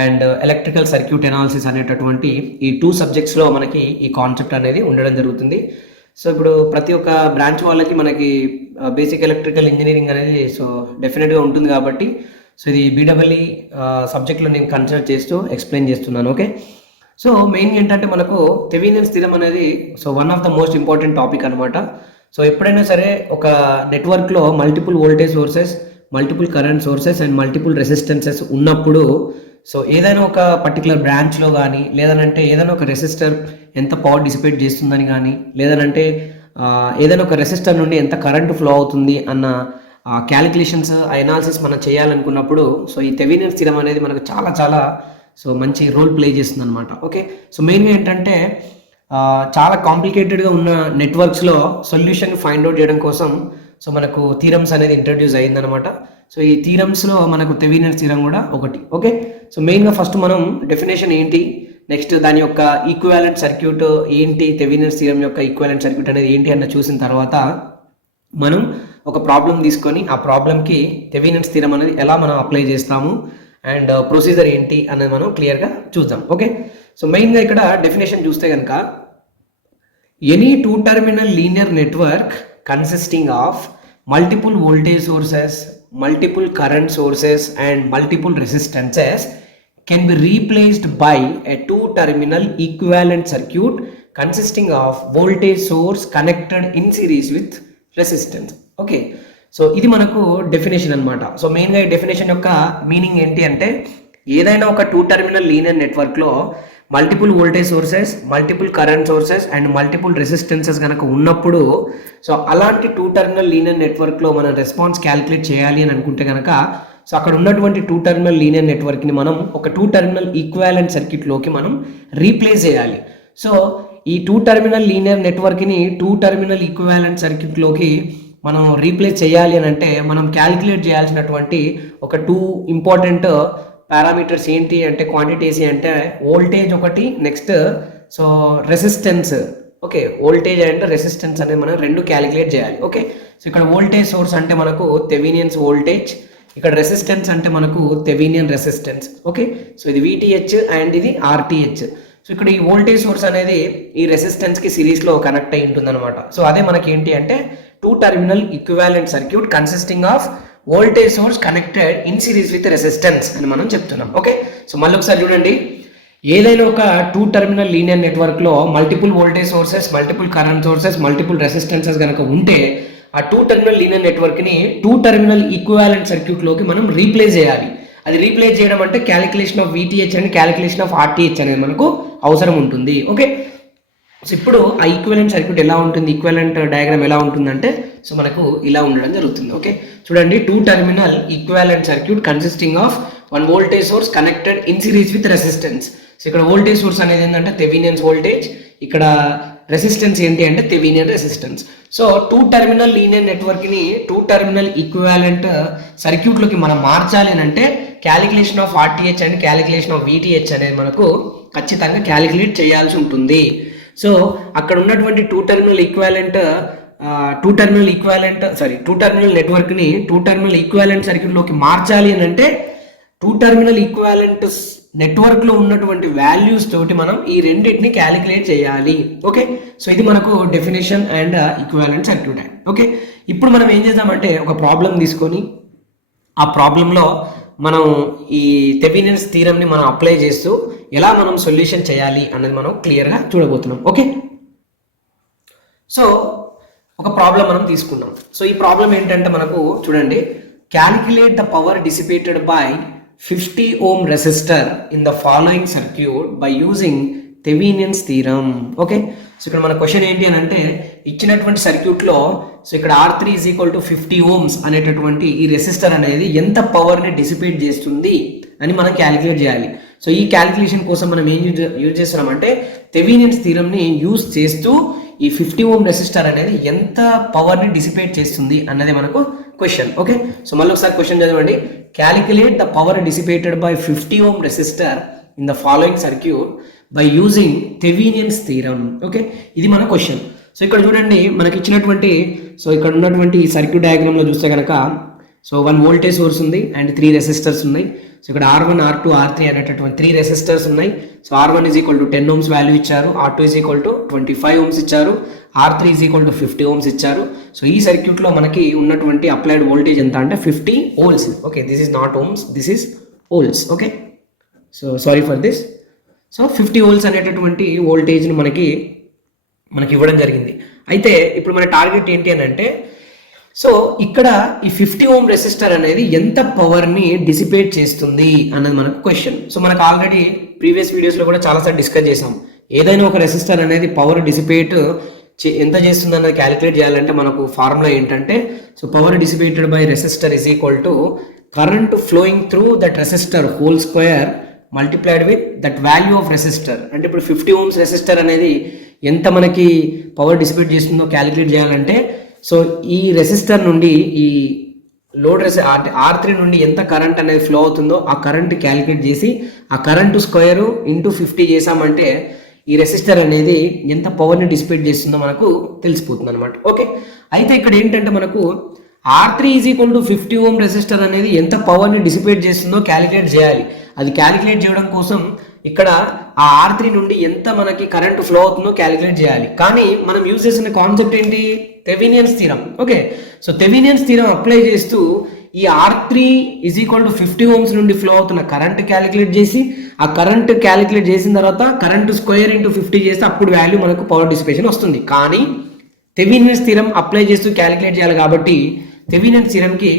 and electrical circuit analysis అనేటటువంటి ఈ 2 సబ్జెక్ట్స్లో మనకి ఈ కాన్సెప్ట్ అనేది ఉండడం జరుగుతుంది. సో ఇప్పుడు ప్రతి ఒక్క బ్రాంచ్ వాళ్ళకి మనకి బేసిక్ ఎలక్ట్రికల్ ఇంజనీరింగ్ అనేది సో డెఫినెట్గా ఉంటుంది కాబట్టి సో ఇది బీడబ్ల్యూ సబ్జెక్ట్లో నేను కన్సిడర్ చేస్తూ ఎక్స్ప్లెయిన్ చేస్తున్నాను. ఓకే, సో మెయిన్ ఏంటంటే మనకు థెవెనిన్స్ థియరం అనేది so one of the most important topic అనమాట. సో ఎప్పుడైనా సరే ఒక నెట్వర్క్లో multiple voltage sources, multiple current sources and multiple resistances ఉన్నప్పుడు సో ఏదైనా ఒక పర్టికులర్ బ్రాంచ్లో కానీ లేదనంటే ఏదైనా ఒక రెసిస్టర్ ఎంత పవర్ డిసిపేట్ చేస్తుందని కానీ లేదనంటే ఏదైనా ఒక రెసిస్టర్ నుండి ఎంత కరెంట్ ఫ్లో అవుతుంది అన్న క్యాలిక్యులేషన్స్ అనాలిసిస్ మనం చేయాలనుకున్నప్పుడు సో ఈ థెవెనిన్స్ థియరం అనేది మనకు చాలా చాలా సో మంచి రోల్ ప్లే చేస్తుంది అనమాట. ఓకే, సో మెయిన్గా ఏంటంటే చాలా కాంప్లికేటెడ్గా ఉన్న నెట్వర్క్స్లో సొల్యూషన్ ఫైండ్ అవుట్ చేయడం కోసం సో మనకు థీరమ్స్ అనేది ఇంట్రడ్యూస్ అయ్యిందనమాట. సో ఈ థీరమ్స్లో మనకు థెవెనిన్స్ థియరం కూడా ఒకటి. ఓకే, సో మెయిన్గా ఫస్ట్ మనం డెఫినేషన్ ఏంటి, నెక్స్ట్ దాని యొక్క ఈక్వివాలెంట్ సర్క్యూట్ ఏంటి, థెవెనిన్స్ థియరం యొక్క ఈక్వివాలెంట్ సర్క్యూట్ అనేది ఏంటి అన్న చూసిన తర్వాత మనం ఒక ప్రాబ్లం తీసుకొని ఆ ప్రాబ్లంకి థెవెనిన్స్ థియరం అనేది ఎలా మనం అప్లై చేస్తాము అండ్ ప్రొసీజర్ ఏంటి అనేది మనం క్లియర్గా చూద్దాం. ఓకే, సో మెయిన్గా ఇక్కడ డెఫినేషన్ చూస్తే కనుక any two terminal linear network consisting of multiple voltage sources, multiple current sources and multiple resistances can be replaced by a two-terminal equivalent circuit consisting of voltage source connected in series with resistance. Okay, so ఇది మనకు definition అనమాట. So మెయిన్గా ఈ definition యొక్క meaning ఏంటి అంటే ఏదైనా ఒక టూ టర్మినల్ లీనియర్ నెట్వర్క్లో multiple voltage sources, multiple current sources and multiple resistances కనుక ఉన్నప్పుడు సో అలాంటి టూ టర్మినల్ లీనియర్ నెట్వర్క్లో మనం రెస్పాన్స్ క్యాలిక్యులేట్ చేయాలి అని అనుకుంటే కనుక సో అక్కడ ఉన్నటువంటి టూ టర్మినల్ లీనియర్ నెట్వర్క్ని మనం ఒక టూ టర్మినల్ ఈక్వాలెంట్ సర్క్యూట్లోకి మనం రీప్లేస్ చేయాలి. సో ఈ టూ టర్మినల్ లీనియర్ నెట్వర్క్ని టూ టర్మినల్ ఈక్వాలెంట్ సర్క్యూట్లోకి మనం రీప్లేస్ చేయాలి అని అంటే మనం క్యాలిక్యులేట్ చేయాల్సినటువంటి ఒక టూ ఇంపార్టెంట్ పారామీటర్స్ ఏంటి అంటే క్వాంటిటీస్ అంటే వోల్టేజ్ ఒకటి, next so resistance. Okay, voltage and resistance అనేది మనం రెండు క్యాలిక్యులేట్ చేయాలి. ఓకే, సో ఇక్కడ వోల్టేజ్ సోర్స్ అంటే మనకు థెవెనిన్స్ వోల్టేజ్, ఇక్కడ రెసిస్టెన్స్ అంటే మనకు థెవెనిన్ రెసిస్టెన్స్. ఓకే, సో ఇది VTH అండ్ ఇది RTH. సో ఇక్కడ ఈ వోల్టేజ్ సోర్స్ అనేది ఈ రెసిస్టెన్స్కి సిరీస్లో కనెక్ట్ అయి ఉంటుంది అనమాట. సో అదే మనకి ఏంటి అంటే two terminal equivalent circuit consisting of voltage source connected in series with resistance అని మనం చెప్తున్నాం. ఓకే, సో మళ్ళీ ఒకసారి చూడండి, ఏదైనా ఒక టూ టర్మినల్ లీనియర్ నెట్వర్క్లో multiple voltage sources, multiple current sources, multiple resistances కనుక ఉంటే ఆ టూ టర్మినల్ లీనియర్ నెట్వర్క్ని టూ టర్మినల్ ఈక్వివాలెంట్ సర్క్యూట్లోకి మనం రీప్లేస్ చేయాలి. అది రీప్లేస్ చేయడం అంటే calculation of VTH and calculation of RTH అనేది మనకు అవసరం ఉంటుంది. ఓకే, సో ఇప్పుడు ఆ ఈక్వివలెంట్ సర్క్యూట్ ఎలా ఉంటుంది, ఈక్వివలెంట్ డయాగ్రామ్ ఎలా ఉంటుందంటే సో మనకు ఇలా ఉండడం జరుగుతుంది. ఓకే, చూడండి, two terminal equivalent circuit consisting of one voltage source connected in series with resistance. So ఇక్కడ వోల్టేజ్ సోర్స్ అనేది ఏంటంటే థెవెనిన్స్ వోల్టేజ్, ఇక్కడ రెసిస్టెన్స్ ఏంటి అంటే Thevenin resistance. So two terminal linear నెట్వర్క్ని టూ టర్మినల్ ఈక్వివలెంట్ సర్క్యూట్లోకి మనం మార్చాలి అని అంటే calculation of RTH and calculation of VTH అనేది మనకు ఖచ్చితంగా క్యాలిక్యులేట్ చేయాల్సి ఉంటుంది. సో అక్కడ ఉన్నటువంటి టూ టర్మినల్ నెట్వర్క్ని టూ టర్మినల్ ఈక్వాలెంట్ సర్క్యూట్లోకి మార్చాలి అని అంటే టూ టర్మినల్ ఈక్వాలెంట్ నెట్వర్క్లో ఉన్నటువంటి వాల్యూస్ తోటి మనం ఈ రెండింటిని క్యాలిక్యులేట్ చేయాలి. ఓకే, సో ఇది మనకు definition and equivalent circuit and. Okay, ఇప్పుడు మనం ఏం చేద్దామంటే ఒక ప్రాబ్లం తీసుకొని ఆ ప్రాబ్లంలో మనం ఈ థెవెనిన్స్ థియరంని మనం అప్లై చేస్తూ ఎలా మనం సొల్యూషన్ చేయాలి అన్నది మనం క్లియర్గా చూడబోతున్నాం. ఓకే, సో ఒక ప్రాబ్లం మనం తీసుకున్నాం. సో ఈ ప్రాబ్లం ఏంటంటే మనకు చూడండి, calculate the power dissipated by 50 ohm resistor in the following circuit by using Thevenin's theorem. Okay, so ఇక్కడ మన క్వశ్చన్ ఏంటి అని అంటే ఇచ్చినటువంటి సర్క్యూట్లో సో ఇక్కడ R3 is equal to 50 ohms అనేటటువంటి ఈ రెసిస్టర్ అనేది ఎంత పవర్ని డిసిపేట్ చేస్తుంది అని మనం క్యాలిక్యులేట్ చేయాలి. సో ఈ క్యాలిక్యులేషన్ కోసం మనం ఏం యూజ్ చేస్తున్నామంటే థెవెనిన్స్ థియరంని యూజ్ చేస్తూ ఈ 50 ohm రెసిస్టర్ అనేది ఎంత పవర్ని డిసిపేట్ చేస్తుంది అన్నది మనకు క్వశ్చన్. ఓకే, సో మళ్ళీ ఒకసారి క్వశ్చన్ చదవండి, calculate the power dissipated by 50 ohm resistor in the following circuit by using Thevenin's theorem. Okay, ఇది మన క్వశ్చన్. సో ఇక్కడ చూడండి, మనకి ఇచ్చినటువంటి సో ఇక్కడ ఉన్నటువంటి సర్క్యూట్ డయాగ్రామ్లో చూస్తే కనుక సో వన్ వోల్టేజ్ సోర్స్ ఉంది అండ్ 3 రెసిస్టర్స్ ఉన్నాయి. సో ఇక్కడ R1, R2, R3 అనేటటువంటి 3 రెసిస్టర్స్ ఉన్నాయి. So R1 is equal to 10 ohms వాల్యూ ఇచ్చారు, R2 is equal to 25 ohms ఇచ్చారు, R3 is equal to 50 ohms ఇచ్చారు. సో ఈ సర్క్యూట్లో మనకి ఉన్నటువంటి అప్లైడ్ వోల్టేజ్ ఎంత అంటే 50 volts. Okay, this is not ohms, this is volts. Okay, so sorry for this. So 50 volts అనేటటువంటి వోల్టేజ్ని మనకి ఇవ్వడం జరిగింది. అయితే ఇప్పుడు మన టార్గెట్ ఏంటి అని అంటే, సో ఇక్కడ ఈ 50 ఓమ్ రెసిస్టర్ అనేది ఎంత పవర్ని డిసిపేట్ చేస్తుంది అన్నది మనకు క్వశ్చన్. సో మనకు ఆల్రెడీ ప్రీవియస్ వీడియోస్లో కూడా చాలాసార్లు డిస్కస్ చేసాం. ఏదైనా ఒక రెసిస్టర్ అనేది పవర్ డిసిపేట్ ఎంత చేస్తుంది అన్నది క్యాలిక్యులేట్ చేయాలంటే మనకు ఫార్ములా ఏంటంటే, so power dissipated by resistor is equal to current flowing through that resistor whole square multiplied with that value of resistor. అంటే ఇప్పుడు 50 ఓమ్స్ రెసిస్టర్ అనేది ఎంత మనకి పవర్ డిసిపేట్ చేస్తుందో క్యాలిక్యులేట్ చేయాలంటే, సో ఈ రెసిస్టర్ నుండి ఈ లోడ్ R3 నుండి ఎంత కరెంట్ అనేది ఫ్లో అవుతుందో ఆ కరెంట్ క్యాలిక్యులేట్ చేసి ఆ కరెంటు స్క్వేర్ ఇంటూ 50 చేసామంటే ఈ రెసిస్టర్ అనేది ఎంత పవర్ని డిసిపేట్ చేస్తుందో మనకు తెలిసిపోతుంది అనమాట. ఓకే, అయితే ఇక్కడ ఏంటంటే మనకు R3 is equal to 50 ohm resistor అనేది ఎంత పవర్ని డిసిపేట్ చేస్తుందో క్యాలిక్యులేట్ చేయాలి. అది క్యాలిక్యులేట్ చేయడం కోసం ఇక్కడ ఆ R3 నుండి ఎంత మనకి కరెంట్ ఫ్లో అవుతుందో క్యాలిక్యులేట్ చేయాలి. కానీ మనం యూజ్ చేసిన కాన్సెప్ట్ ఏంటి? Thevenin's theorem. Okay, so Thevenin's theorem apply చేస్తూ ఈ R3 is equal to 50 ohms నుండి ఫ్లో అవుతున్న కరెంట్ క్యాలిక్యులేట్ చేసి ఆ కరెంట్ క్యాలిక్యులేట్ చేసిన తర్వాత కరెంట్ స్క్వేర్ ఇంటూ 50 చేస్తే అప్పుడు వాల్యూ మనకు పవర్ డిసిపేషన్ వస్తుంది. కానీ థెవెనియన్స్ థీరం అప్లై చేస్తూ క్యాలిక్యులేట్ చేయాలి కాబట్టి థెవెనియన్స్ థీరంకి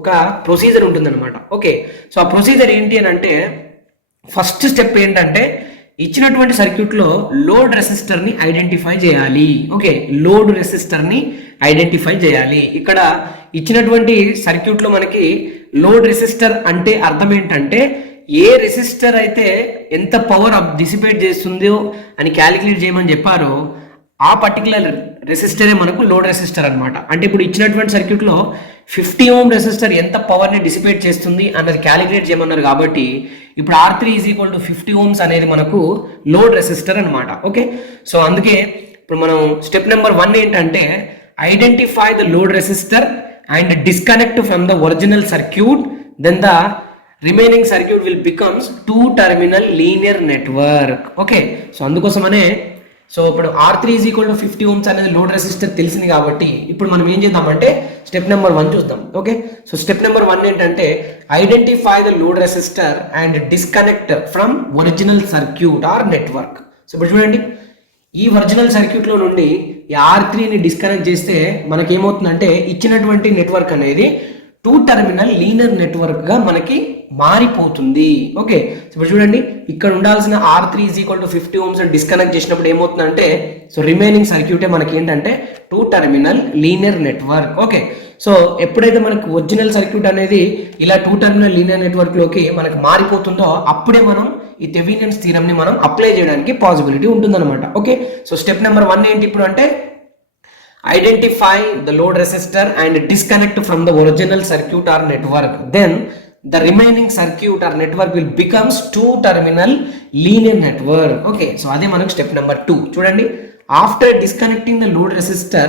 ఒక ప్రొసీజర్ ఉంటుందన్నమాట. ఓకే, సో ఆ ప్రొసీజర్ ఏంటి అని అంటే, ఫస్ట్ స్టెప్ ఏంటంటే ఇచ్చినటువంటి సర్క్యూట్లో లోడ్ రెసిస్టర్ని ఐడెంటిఫై చేయాలి. ఓకే, లోడ్ రెసిస్టర్ని ఐడెంటిఫై చేయాలి. ఇక్కడ ఇచ్చినటువంటి సర్క్యూట్లో మనకి లోడ్ రెసిస్టర్ అంటే అర్థం ఏంటంటే, ఏ రెసిస్టర్ అయితే ఎంత పవర్ డిసిపేట్ చేస్తుందో అని క్యాలిక్యులేట్ చేయమని చెప్పారో ఆ పర్టికులర్ రెసిస్టరే మనకు లోడ్ రెసిస్టర్ అనమాట. అంటే ఇప్పుడు ఇచ్చినటువంటి సర్క్యూట్లో 50 ఓమ్ రెసిస్టర్ ఎంత పవర్ని డిసిపేట్ చేస్తుంది అన్నది క్యాలిక్యులేట్ చేయమన్నారు కాబట్టి ఇప్పుడు R3 is equal to 50 ohms అనేది మనకు లోడ్ రెసిస్టర్ అనమాట. ఓకే, సో అందుకే ఇప్పుడు మనం స్టెప్ నెంబర్ 1 ఏంటంటే identify the load resistor and disconnect from the original circuit, then the remaining circuit will becomes 2 terminal linear network. Okay, so అందుకోసమనే so ఇప్పుడు R3 is equal to 50 ohms అనేది load resistor తెలిసింది కాబట్టి ఇప్పుడు మనం ఏం చేద్దామంటే స్టెప్ నెంబర్ 1 చూద్దాం. ఓకే, సో స్టెప్ నెంబర్ 1 ఏంటంటే identify the load resistor and disconnect from original circuit or network. So ఇప్పుడు చూడండి, ఈ ఒరిజినల్ సర్క్యూట్లో నుండి ఈ R3ని డిస్కనెక్ట్ చేస్తే మనకేమవుతుందంటే ఇచ్చినటువంటి నెట్వర్క్ అనేది 2 టర్మినల్ లీనియర్ నెట్వర్క్గా మనకి మారిపోతుంది. ఓకే, ఇప్పుడు చూడండి, ఇక్కడ ఉండాల్సిన R3 is equal to 50 ohms disconnect చేసినప్పుడు ఏమవుతుందంటే సో రిమైనింగ్ సర్క్యూటే మనకి ఏంటంటే 2 terminal linear network. Okay, so ఎప్పుడైతే మనకు ఒరిజినల్ సర్క్యూట్ అనేది ఇలా 2 టర్మినల్ లీనియర్ నెట్వర్క్లోకి మనకు మారిపోతుందో అప్పుడే మనం ఈ థెవెనియన్స్ థీరంని మనం అప్లై చేయడానికి పాసిబిలిటీ ఉంటుందన్నమాట. ఓకే, సో స్టెప్ నెంబర్ 1 ఏంటి ఇప్పుడు అంటే identify the load resistor and disconnect from the original circuit or network, then the remaining circuit or network will becomes 2 terminal linear network. Okay, so ade manaku step number 2 chudandi, after disconnecting the load resistor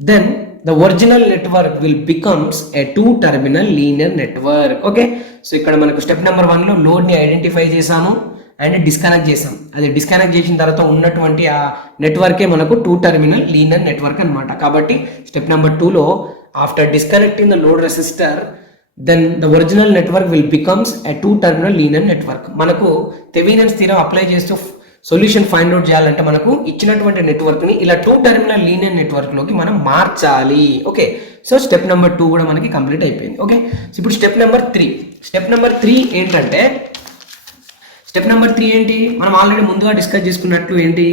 then the original network will becomes a 2 terminal linear network. Okay, so ikkada manaku step number 1 lo load ni identify chesamu and disconnect చేసాం. అది disconnect చేసిన తర్వాత ఉన్నటువంటి ఆ నెట్వర్కే మనకు 2 terminal linear network అనమాట. కాబట్టి step number 2లో after disconnecting the load resistor then the original network will becomes a 2 terminal linear network. మనకు థెవెనియన్స్ థీరం అప్లై చేస్తూ సొల్యూషన్ ఫైండ్ అవుట్ చేయాలంటే మనకు ఇచ్చినటువంటి నెట్వర్క్ని ఇలా 2 టర్మినల్ లీనియర్ నెట్వర్క్లోకి మనం మార్చాలి. ఓకే, సో స్టెప్ నెంబర్ 2 కూడా మనకి కంప్లీట్ అయిపోయింది. ఓకే, ఇప్పుడు స్టెప్ నెంబర్ 3. స్టెప్ నెంబర్ 3 ఏంటంటే స్టెప్ నెంబర్ 3 ఏంటి, మనం ఆల్రెడీ ముందుగా డిస్కస్ చేసుకున్నట్టు ఏంటి,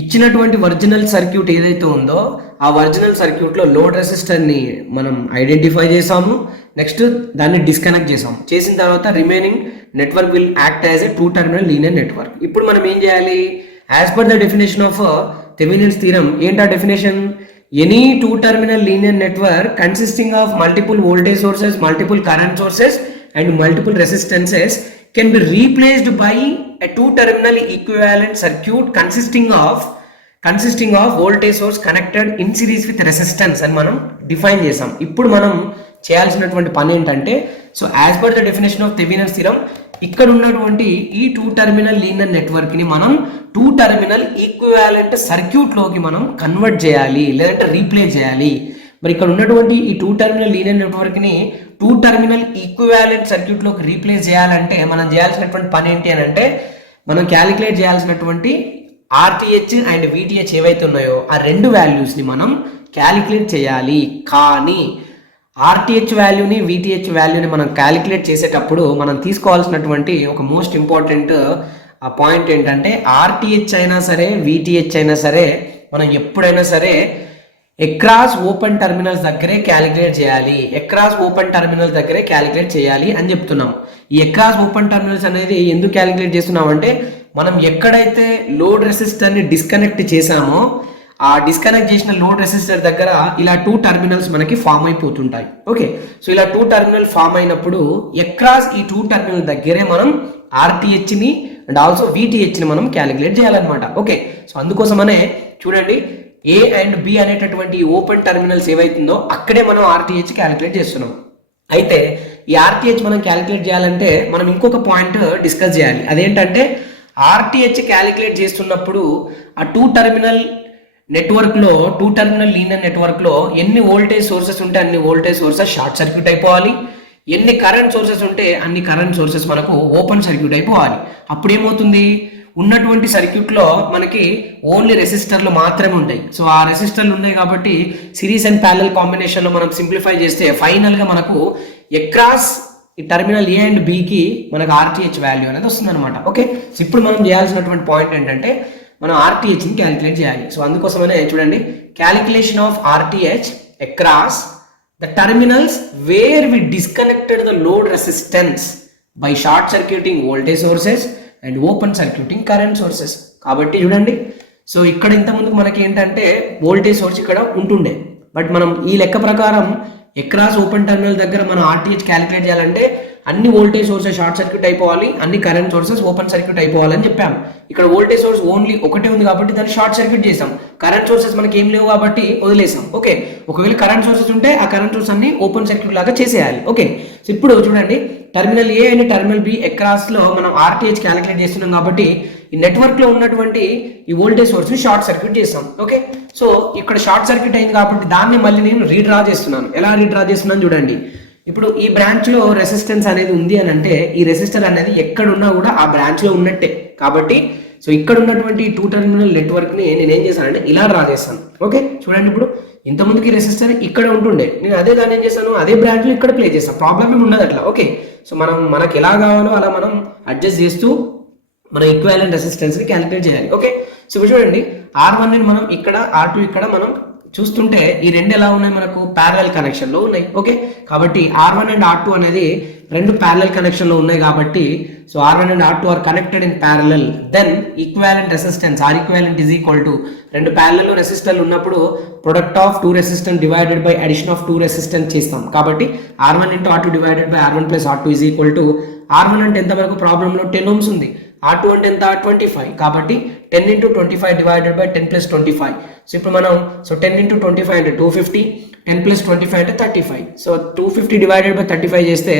ఇచ్చినటువంటి ఒరిజినల్ సర్క్యూట్ ఏదైతే ఉందో ఆ ఒరిజినల్ సర్క్యూట్లో లోడ్ రెసిస్టర్ని మనం ఐడెంటిఫై చేసాము, నెక్స్ట్ దాన్ని డిస్కనెక్ట్ చేసాము. చేసిన తర్వాత remaining network will act as a 2 terminal linear network. ఇప్పుడు మనం ఏం చేయాలి, as per the definition of Thevenin's theorem, ఏంటా definition, any 2 terminal linear network consisting of multiple voltage sources, multiple current sources and multiple resistances can be replaced by a 2 terminal equivalent circuit consisting of voltage source connected in series with resistance అని మనం define చేసాం. ఇప్పుడు మనం చేయాల్సినటువంటి పని ఏంటంటే, so as per the definition of Thevenin's theorem ఇక్కడ ఉన్నటువంటి ఈ 2 టెర్మినల్ లీనియర్ నెట్వర్క్ ని మనం 2 టెర్మినల్ ఈక్వివాలెంట్ సర్క్యూట్ లోకి మనం కన్వర్ట్ చేయాలి, లేదంటే రీప్లేస్ చేయాలి. మరి ఇక్కడ ఉన్నటువంటి ఈ 2 టెర్మినల్ లీనియర్ నెట్వర్క్ ని 2 టెర్మినల్ ఈక్వివాలెంట్ సర్క్యూట్ లోకి రీప్లేస్ చేయాలంటే మనం చేయాల్సినటువంటి పని ఏంటి అని అంటే, మనం క్యాలిక్యులేట్ చేయాల్సినటువంటి ఆర్టీహెచ్ అండ్ విటిహెచ్ ఏవైతే ఉన్నాయో ఆ రెండు వాల్యూస్ ని మనం క్యాలిక్యులేట్ చేయాలి. కానీ ఆర్టీహెచ్ వాల్యూని విటిహెచ్ వాల్యూని మనం క్యాలిక్యులేట్ చేసేటప్పుడు మనం తీసుకోవాల్సినటువంటి ఒక మోస్ట్ ఇంపార్టెంట్ పాయింట్ ఏంటంటే, ఆర్టీహెచ్ అయినా సరే విటిహెచ్ అయినా సరే మనం ఎప్పుడైనా సరే అక్రాస్ ఓపెన్ టెర్మినల్స్ దగ్గరే క్యాలిక్యులేట్ చేయాలి, అక్రాస్ ఓపెన్ టెర్మినల్స్ దగ్గరే క్యాలిక్యులేట్ చేయాలి అని చెప్తున్నాం. ఈ అక్రాస్ ఓపెన్ టెర్మినల్స్ అనేది ఎందుకు క్యాలిక్యులేట్ చేస్తున్నాం అంటే, మనం ఎక్కడైతే లోడ్ రెసిస్టర్ని డిస్కనెక్ట్ చేసామో ఆ డిస్కనెక్ట్ చేసిన లోడ్ రెసిస్టర్ దగ్గర ఇలా 2 టెర్మినల్స్ మనకి ఫామ్ అయిపోతుంటాయి. ఓకే, సో ఇలా 2 టెర్మినల్ ఫామ్ అయినప్పుడు అక్రాస్ ఈ 2 టెర్మినల్ దగ్గరే మనం ఆర్టీహెచ్ని అండ్ ఆల్సో విటిహెచ్ని మనం క్యాలిక్యులేట్ చేయాలన్నమాట. ఓకే, సో అందుకోసమనే చూడండి, ఏ అండ్ బి అనేటటువంటి ఓపెన్ టెర్మినల్స్ ఏవైతుందో అక్కడే మనం ఆర్టీహెచ్ క్యాలిక్యులేట్ చేస్తున్నాం. అయితే ఈ ఆర్టీహెచ్ మనం క్యాలిక్యులేట్ చేయాలంటే మనం ఇంకొక పాయింట్ డిస్కస్ చేయాలి. అదేంటంటే, ఆర్టీహెచ్ క్యాలిక్యులేట్ చేస్తున్నప్పుడు ఆ 2 టెర్మినల్ నెట్వర్క్లో 2 టెర్మినల్ లీనియర్ నెట్వర్క్లో ఎన్ని వోల్టేజ్ సోర్సెస్ ఉంటే అన్ని వోల్టేజ్ సోర్సెస్ షార్ట్ సర్క్యూట్ అయిపోవాలి, ఎన్ని కరెంట్ సోర్సెస్ ఉంటే అన్ని కరెంట్ సోర్సెస్ మనకు ఓపెన్ సర్క్యూట్ అయిపోవాలి. అప్పుడు ఏమవుతుంది, ఉన్నటువంటి సర్క్యూట్లో మనకి ఓన్లీ రెసిస్టర్లు మాత్రమే ఉంటాయి. సో ఆ రెసిస్టర్లు ఉన్నాయి కాబట్టి సిరీస్ అండ్ ప్యారలల్ కాంబినేషన్లో మనం సింప్లిఫై చేస్తే ఫైనల్గా మనకు అక్రాస్ ఈ టెర్మినల్ ఏ అండ్ బికి మనకు ఆర్టీహెచ్ వాల్యూ అనేది వస్తుంది అనమాట. ఓకే, సో ఇప్పుడు మనం చేయాల్సినటువంటి పాయింట్ ఏంటంటే, మనం ఆర్టీహెచ్ని క్యాలిక్యులేట్ చేయాలి. సో అందుకోసమనే చూడండి, calculation of RTH across the terminals where we disconnected the load resistance by short circuiting voltage sources and open circuiting current sources. కాబట్టి చూడండి, సో ఇక్కడ ఇంతకుముందుకు మనకి ఏంటంటే వోల్టేజ్ సోర్స్ ఇక్కడ ఉంటుండే, బట్ మనం ఈ లెక్క ప్రకారం అక్రాస్ ఓపెన్ టెర్మినల్ దగ్గర మనం ఆర్టీహెచ్ క్యాలిక్యులేట్ చేయాలంటే అన్ని వోల్టేజ్ సోర్సెస్ షార్ట్ సర్క్యూట్ అయిపోవాలి, అన్ని కరెంట్ సోర్సెస్ ఓపెన్ సర్క్యూట్ అయిపోవాలని చెప్పాము. ఇక్కడ వోల్టేజ్ సోర్స్ ఓన్లీ ఒకటే ఉంది కాబట్టి దాన్ని షార్ట్ సర్క్యూట్ చేసాం, కరెంట్ సోర్సెస్ మనకి ఏం లేవు కాబట్టి వదిలేసాం. ఓకే, ఒకవేళ కరెంట్ సోర్సెస్ ఉంటే ఆ కరెంట్ సోర్స్ అన్ని ఓపెన్ సర్క్యూట్ లాగా చేసేయాలి. ఓకే, సో ఇప్పుడు చూడండి, terminal A and terminal B across లో మనం ఆర్టీహెచ్ క్యాలిక్యులేట్ చేస్తున్నాం కాబట్టి ఈ నెట్వర్క్ లో ఉన్నటువంటి ఈ వోల్టేజ్ సోర్స్ ని షార్ట్ సర్క్యూట్ చేస్తాం. ఓకే, సో ఇక్కడ షార్ట్ సర్క్యూట్ అయింది కాబట్టి దాన్ని మళ్ళీ నేను రీడ్రా చేస్తున్నాను. ఎలా రీడ్రా చేస్తున్నాను చూడండి, ఇప్పుడు ఈ బ్రాంచ్ లో రెసిస్టెన్స్ అనేది ఉంది అని అంటే ఈ రెసిస్టర్ అనేది ఎక్కడున్నా కూడా ఆ బ్రాంచ్ లో ఉన్నట్టే. కాబట్టి సో ఇక్కడ ఉన్నటువంటి 2 టెర్మినల్ నెట్వర్క్ ని నేను ఏం చేశానంటే ఇలా డ్రా చేస్తాను. ఓకే, చూడండి, ఇప్పుడు ఇంతకుముందుకి రెసిస్టర్ ఇక్కడ ఉంటుండే, నేను అదే దాన్ని ఏం చేస్తాను, అదే బ్రాంచ్ లో ఇక్కడ ప్లే చేస్తాను, ప్రాబ్లం ఏమి ఉండదు అట్లా. ఓకే, సో మనకి ఎలా కావాలో అలా మనం అడ్జస్ట్ చేస్తూ మన ఈక్వివాలెంట్ రెసిస్టెన్స్ ని క్యాలిక్యులేట్ చేయాలి. ఓకే, సో చూడండి, R1 ని మనం ఇక్కడ, R2 ఇక్కడ మనం చూస్తుంటే ఈ రెండు ఎలా ఉన్నాయి, మనకు ప్యారలల్ కనెక్షన్ లో ఉన్నాయి. ఓకే, కాబట్టి R1 అండ్ R2 అనేది రెండు ప్యారలల్ కనెక్షన్ లో ఉన్నాయి కాబట్టి so R1 and R2 are connected in parallel, then equivalent resistance R equivalent is equal to రెండు ప్యారలల్ రెసిస్టర్లు ఉన్నప్పుడు product of 2 resistance divided by addition of 2 resistance చేస్తాం. కాబట్టి R1 into R2 divided by R1 plus R2 is equal to R1 అంటే ఎంత వరకు ప్రాబ్లంలో 10 ohms ఉంది, R2 అంటే ఎంత 25, కాబట్టి 10 into 25 divided by 10 plus 25. So ఇప్పుడు మనం 10 into 25 అంటే 250, 10 plus 25 అంటే 35. సో 250 divided by 35 చేస్తే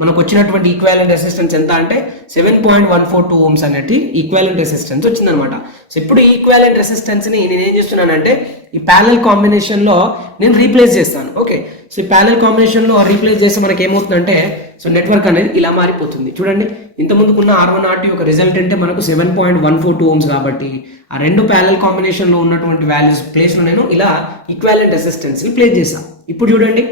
మనకు వచ్చినటువంటి ఈక్వివాలెంట్ రెసిస్టెన్స్ ఎంత అంటే 7.142 ohms అనేది ఈక్వివాలెంట్ రెసిస్టెన్స్ వచ్చిందనమాట. సో ఇప్పుడు ఈ ఈక్వివాలెంట్ రెసిస్టెన్స్ ని నేను ఏం చేస్తున్నానంటే ఈ ప్యారలల్ కాంబినేషన్ లో నేను రీప్లేస్ చేస్తాను. ఓకే, సో ఈ ప్యారలల్ కాంబినేషన్ లో రీప్లేస్ చేస్తే మనకి ఏమవుతుందంటే సో నెట్వర్క్ అనేది ఇలా మారిపోతుంది. చూడండి, ఇంత ముందుకున్న R1 R2 యొక్క రిజల్ట్ అంటే మనకు 7.142 ohms కాబట్టి ఆ రెండు ప్యారలల్ కాంబినేషన్ లో ఉన్నటువంటి వాల్యూస్ ప్లేస్ లో నేను ఇలా ఈక్వివాలెంట్ రెసిస్టెన్స్ ని ప్లేస్ చేశాను. ఇప్పుడు చూడండి,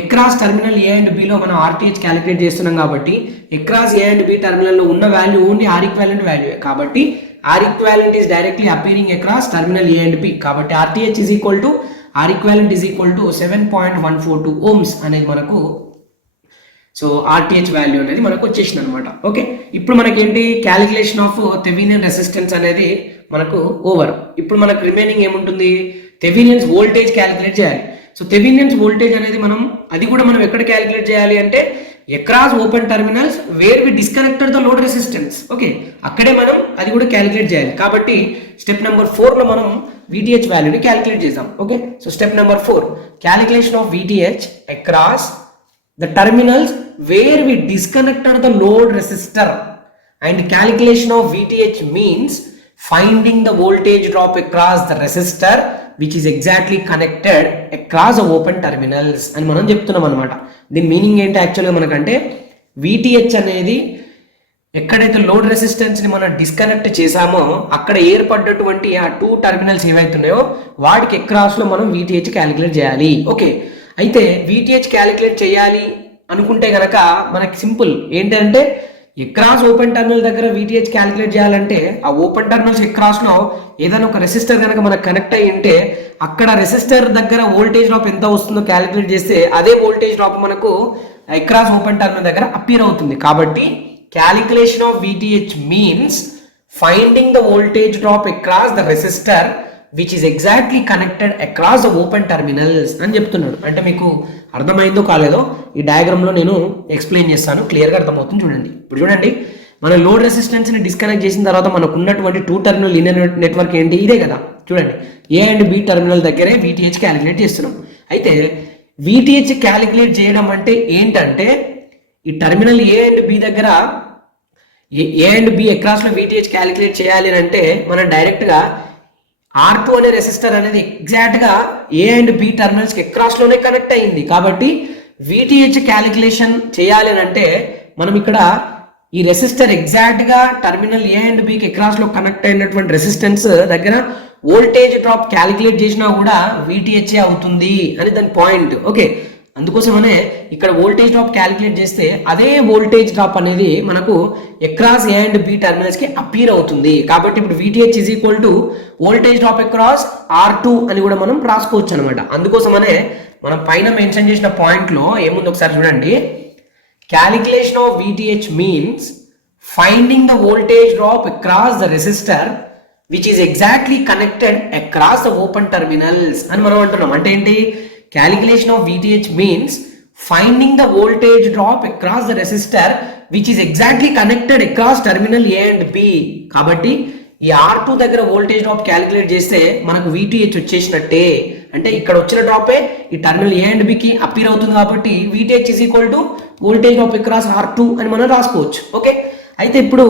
across terminal A and B లో మనం ఆర్టీహెచ్ క్యాలిక్యులేట్ చేస్తున్నాం కాబట్టి across A and B terminal లో ఉన్న value only R equivalent value కాబట్టి R equivalent is directly appearing across terminal A and B. కాబట్టి RTH is equal to R equivalent is equal to 7.142 ohms అనేది మనకు so RTH value అనేది మనకు వచ్చేసింది అనమాట. ఓకే, ఇప్పుడు మనకేంటి క్యాలిక్యులేషన్ ఆఫ్ థెవెనిన్ రెసిస్టెన్స్ అనేది మనకు ఓవర్. ఇప్పుడు మనకు రిమైనింగ్ ఏముంటుంది, థెవెనిన్స్ వోల్టేజ్ క్యాలిక్యులేట్ చేయాలి. సో థెవెనిన్స్ వోల్టేజ్ అనేది మనం ఎక్కడ క్యాలిక్యులేట్ చేయాలి అంటే across open terminals where we disconnected the load resistance. Okay, అక్కడే మనం అది కూడా క్యాలిక్యులేట్ చేయాలి. కాబట్టి స్టెప్ నెంబర్ 4 లో మనం VTH వాల్యూని క్యాలిక్యులేట్ చేద్దాం. Okay, so step number 4 calculation of VTH across the terminals where we disconnected the load resistor, and calculation of VTH means finding the voltage drop across the resistor which is exactly connected across the open terminals అని మనం చెప్తున్నాం అనమాట. దీని meaning ఏంటి యాక్చువల్గా మనకంటే, VTH అనేది ఎక్కడైతే లోడ్ రెసిస్టెన్స్ ని మనం డిస్కనెక్ట్ చేసామో అక్కడ ఏర్పడ్డటువంటి ఆ 2 టెర్మినల్స్ ఏవైతున్నాయో వాటికి అక్రాస్ లో మనం VTH క్యాలిక్యులేట్ చేయాలి. ఓకే, అయితే VTH క్యాలిక్యులేట్ చేయాలి అనుకుంటే గనక మనకి సింపుల్ ఏంటంటే, అక్రాస్ ఓపెన్ టర్మినల్ దగ్గర VTH క్యాలిక్యులేట్ చేయాలంటే ఆ ఓపెన్ టర్మినల్స్ అక్రాస్ లో ఏదైనా ఒక రెసిస్టర్ కనుక మనకు కనెక్ట్ అయ్యి ఉంటే అక్కడ రెసిస్టర్ దగ్గర వోల్టేజ్ డ్రాప్ ఎంత వస్తుందో క్యాలిక్యులేట్ చేస్తే అదే వోల్టేజ్ డ్రాప్ మనకు అక్రాస్ ఓపెన్ టర్మినల్ దగ్గర అపియర్ అవుతుంది. కాబట్టి calculation of VTH means finding the voltage drop across the resistor which is exactly connected across the open terminals అని చెప్తున్నాడు. అంటే మీకు అర్థమైందో కాలేదో ఈ డయాగ్రామ్ లో నేను ఎక్స్ప్లెయిన్ చేస్తాను, క్లియర్ గా అర్థమవుతుంది చూడండి. ఇప్పుడు చూడండి, మన లోడ్ రెసిస్టెన్స్ ని డిస్కనెక్ట్ చేసిన తర్వాత మనకు ఉన్నటువంటి 2 టెర్మినల్ లీనియర్ నెట్వర్క్ ఏంటి, ఇదే కదా. చూడండి, A అండ్ B టెర్మినల్ దగ్గరే VTH క్యాలిక్యులేట్ చేస్తున్నాం. అయితే VTH క్యాలిక్యులేట్ చేయడం అంటే ఏంటంటే, ఈ టెర్మినల్ A అండ్ B దగ్గర A అండ్ B అక్రాస్ లో VTH క్యాలిక్యులేట్ చేయాలి అంటే మనం డైరెక్ట్ గా R2 అనే రెసిస్టర్ అనేది ఎగ్జాక్ట్ గా A అండ్ B టెర్మినల్స్ కి అక్రాస్ లోనే కనెక్ట్ అయింది. కాబట్టి VTH క్యాలిక్యులేషన్ చేయాలి అంటే మనం ఇక్కడ ఈ రెసిస్టర్ ఎగ్జాక్ట్ గా టెర్మినల్ A అండ్ B కి అక్రాస్ లో కనెక్ట్ అయినటువంటి రెసిస్టెన్స్ దగ్గర వోల్టేజ్ డ్రాప్ క్యాలిక్యులేట్ చేసినా కూడా VTH అవుతుంది అని దాని పాయింట్. ఓకే, అందుకోసమనే ఇక్కడ వోల్టేజ్ డ్రాప్ క్యాలిక్యులేట్ చేస్తే అదే వోల్టేజ్ డ్రాప్ అనేది మనకు across A and B terminals కి అపీర్ అవుతుంది. కాబట్టి ఇప్పుడు VTH is equal to voltage drop across R2 అని కూడా మనం రాసుకోవచ్చు అనమాట. అందుకోసమనే మనం పైన మెన్షన్ చేసిన పాయింట్ లో ఏముంది ఒకసారి చూడండి. Calculation of VTH means finding the voltage drop across the resistor which is exactly connected across the open terminals అని మనం అంటున్నాం. అంటే ఏంటి, calculation of VTH means finding the voltage drop across the resistor which is exactly connected across terminal A and B. కాబట్టి ఈ R2 దగ్గర voltage drop calculate చేస్తే మనకు VTH వచ్చేసినట్టే. అంటే ఇక్కడ వచ్చిన డ్రాపే ఈ టెర్మినల్ A అండ్ B కి అపీర్ అవుతుంది. కాబట్టి VTH is equal to voltage drop across R2 అని మనం రాసుకోవచ్చు. ఓకే, అయితే ఇప్పుడు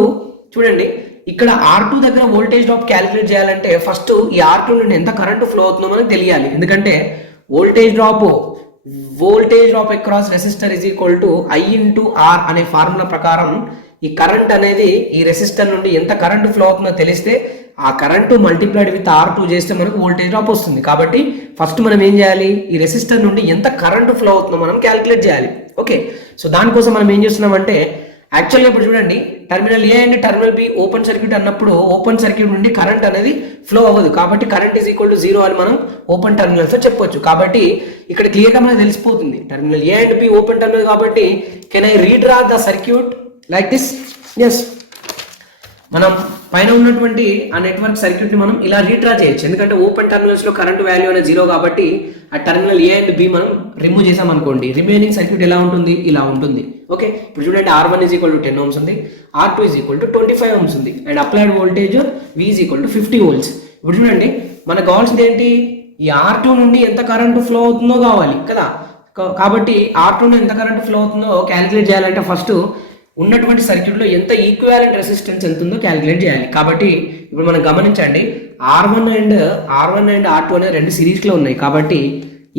చూడండి, ఇక్కడ R2 దగ్గర వోల్టేజ్ డ్రాప్ క్యాలిక్యులేట్ చేయాలంటే ఫస్ట్ ఈ R2 నుండి ఎంత కరెంట్ ఫ్లో అవుతుందో మనకు తెలియాలి. ఎందుకంటే voltage drop across resistor is equal to I into R అనే ఫార్ములా ప్రకారం ఈ కరెంట్ అనేది ఈ రెసిస్టర్ నుండి ఎంత కరెంట్ ఫ్లో అవుతుందో తెలిస్తే ఆ కరెంటు మల్టిప్లైడ్ విత్ R2 చేస్తే మనకు వోల్టేజ్ డ్రాప్ వస్తుంది. కాబట్టి ఫస్ట్ మనం ఏం చేయాలి, ఈ రెసిస్టర్ నుండి ఎంత కరెంట్ ఫ్లో అవుతుందో మనం క్యాలిక్యులేట్ చేయాలి. ఓకే, సో దానికోసం మనం ఏం చేస్తున్నామంటే, యాక్చువల్గా ఇప్పుడు చూడండి, terminal A and terminal B open circuit అన్నప్పుడు ఓపెన్ సర్క్యూట్ నుండి కరెంట్ అనేది ఫ్లో అవ్వదు. కాబట్టి కరెంట్ ఈజ్ ఈక్వల్ టు 0 అని మనం ఓపెన్ టెర్మినల్స్ తో చెప్పొచ్చు. కాబట్టి ఇక్కడ క్లియర్ గా మనకు తెలిసిపోతుంది terminal A and B open terminal. కాబట్టి can I redraw the circuit like this? Yes, మనం పైన ఉన్నటువంటి ఆ నెట్వర్క్ సర్క్యూట్ ని మనం ఇలా రీడ్రా చేయొచ్చు. ఎందుకంటే ఓపెన్ టెర్మినల్స్ లో కరెంట్ వాల్యూ అనేది 0 కాబట్టి ఆ టెర్మినల్ A అండ్ B మనం రిమూవ్ చేసాం అనుకోండి, రిమైనింగ్ సర్క్యూట్ ఎలా ఉంటుంది, ఇలా ఉంటుంది. ఓకే, ఇప్పుడు చూడండి, R1 is equal to 10 ohms ఉంది, R2 is equal to 25 ohms ఉంది, and applied voltage V is equal to 50 volts. ఇప్పుడు చూడండి, మనకు కావాల్సింది ఏంటి, ఈ R2 నుండి ఎంత కరెంట్ ఫ్లో అవుతుందో కావాలి కదా. కాబట్టి R2 నుండి ఎంత కరెంట్ ఫ్లో అవుతుందో క్యాలిక్యులేట్ చేయాలంటే ఫస్ట్ ఉన్నటువంటి సర్క్యూట్ లో ఎంత ఈక్వివాలెంట్ రెసిస్టెన్స్ ఎంత ఉందో క్యాలిక్యులేట్ చేయాలి. కాబట్టి ఇప్పుడు మనం గమనించండి, R1 అండ్ R2 అనే రెండు సిరీస్ లో ఉన్నాయి. కాబట్టి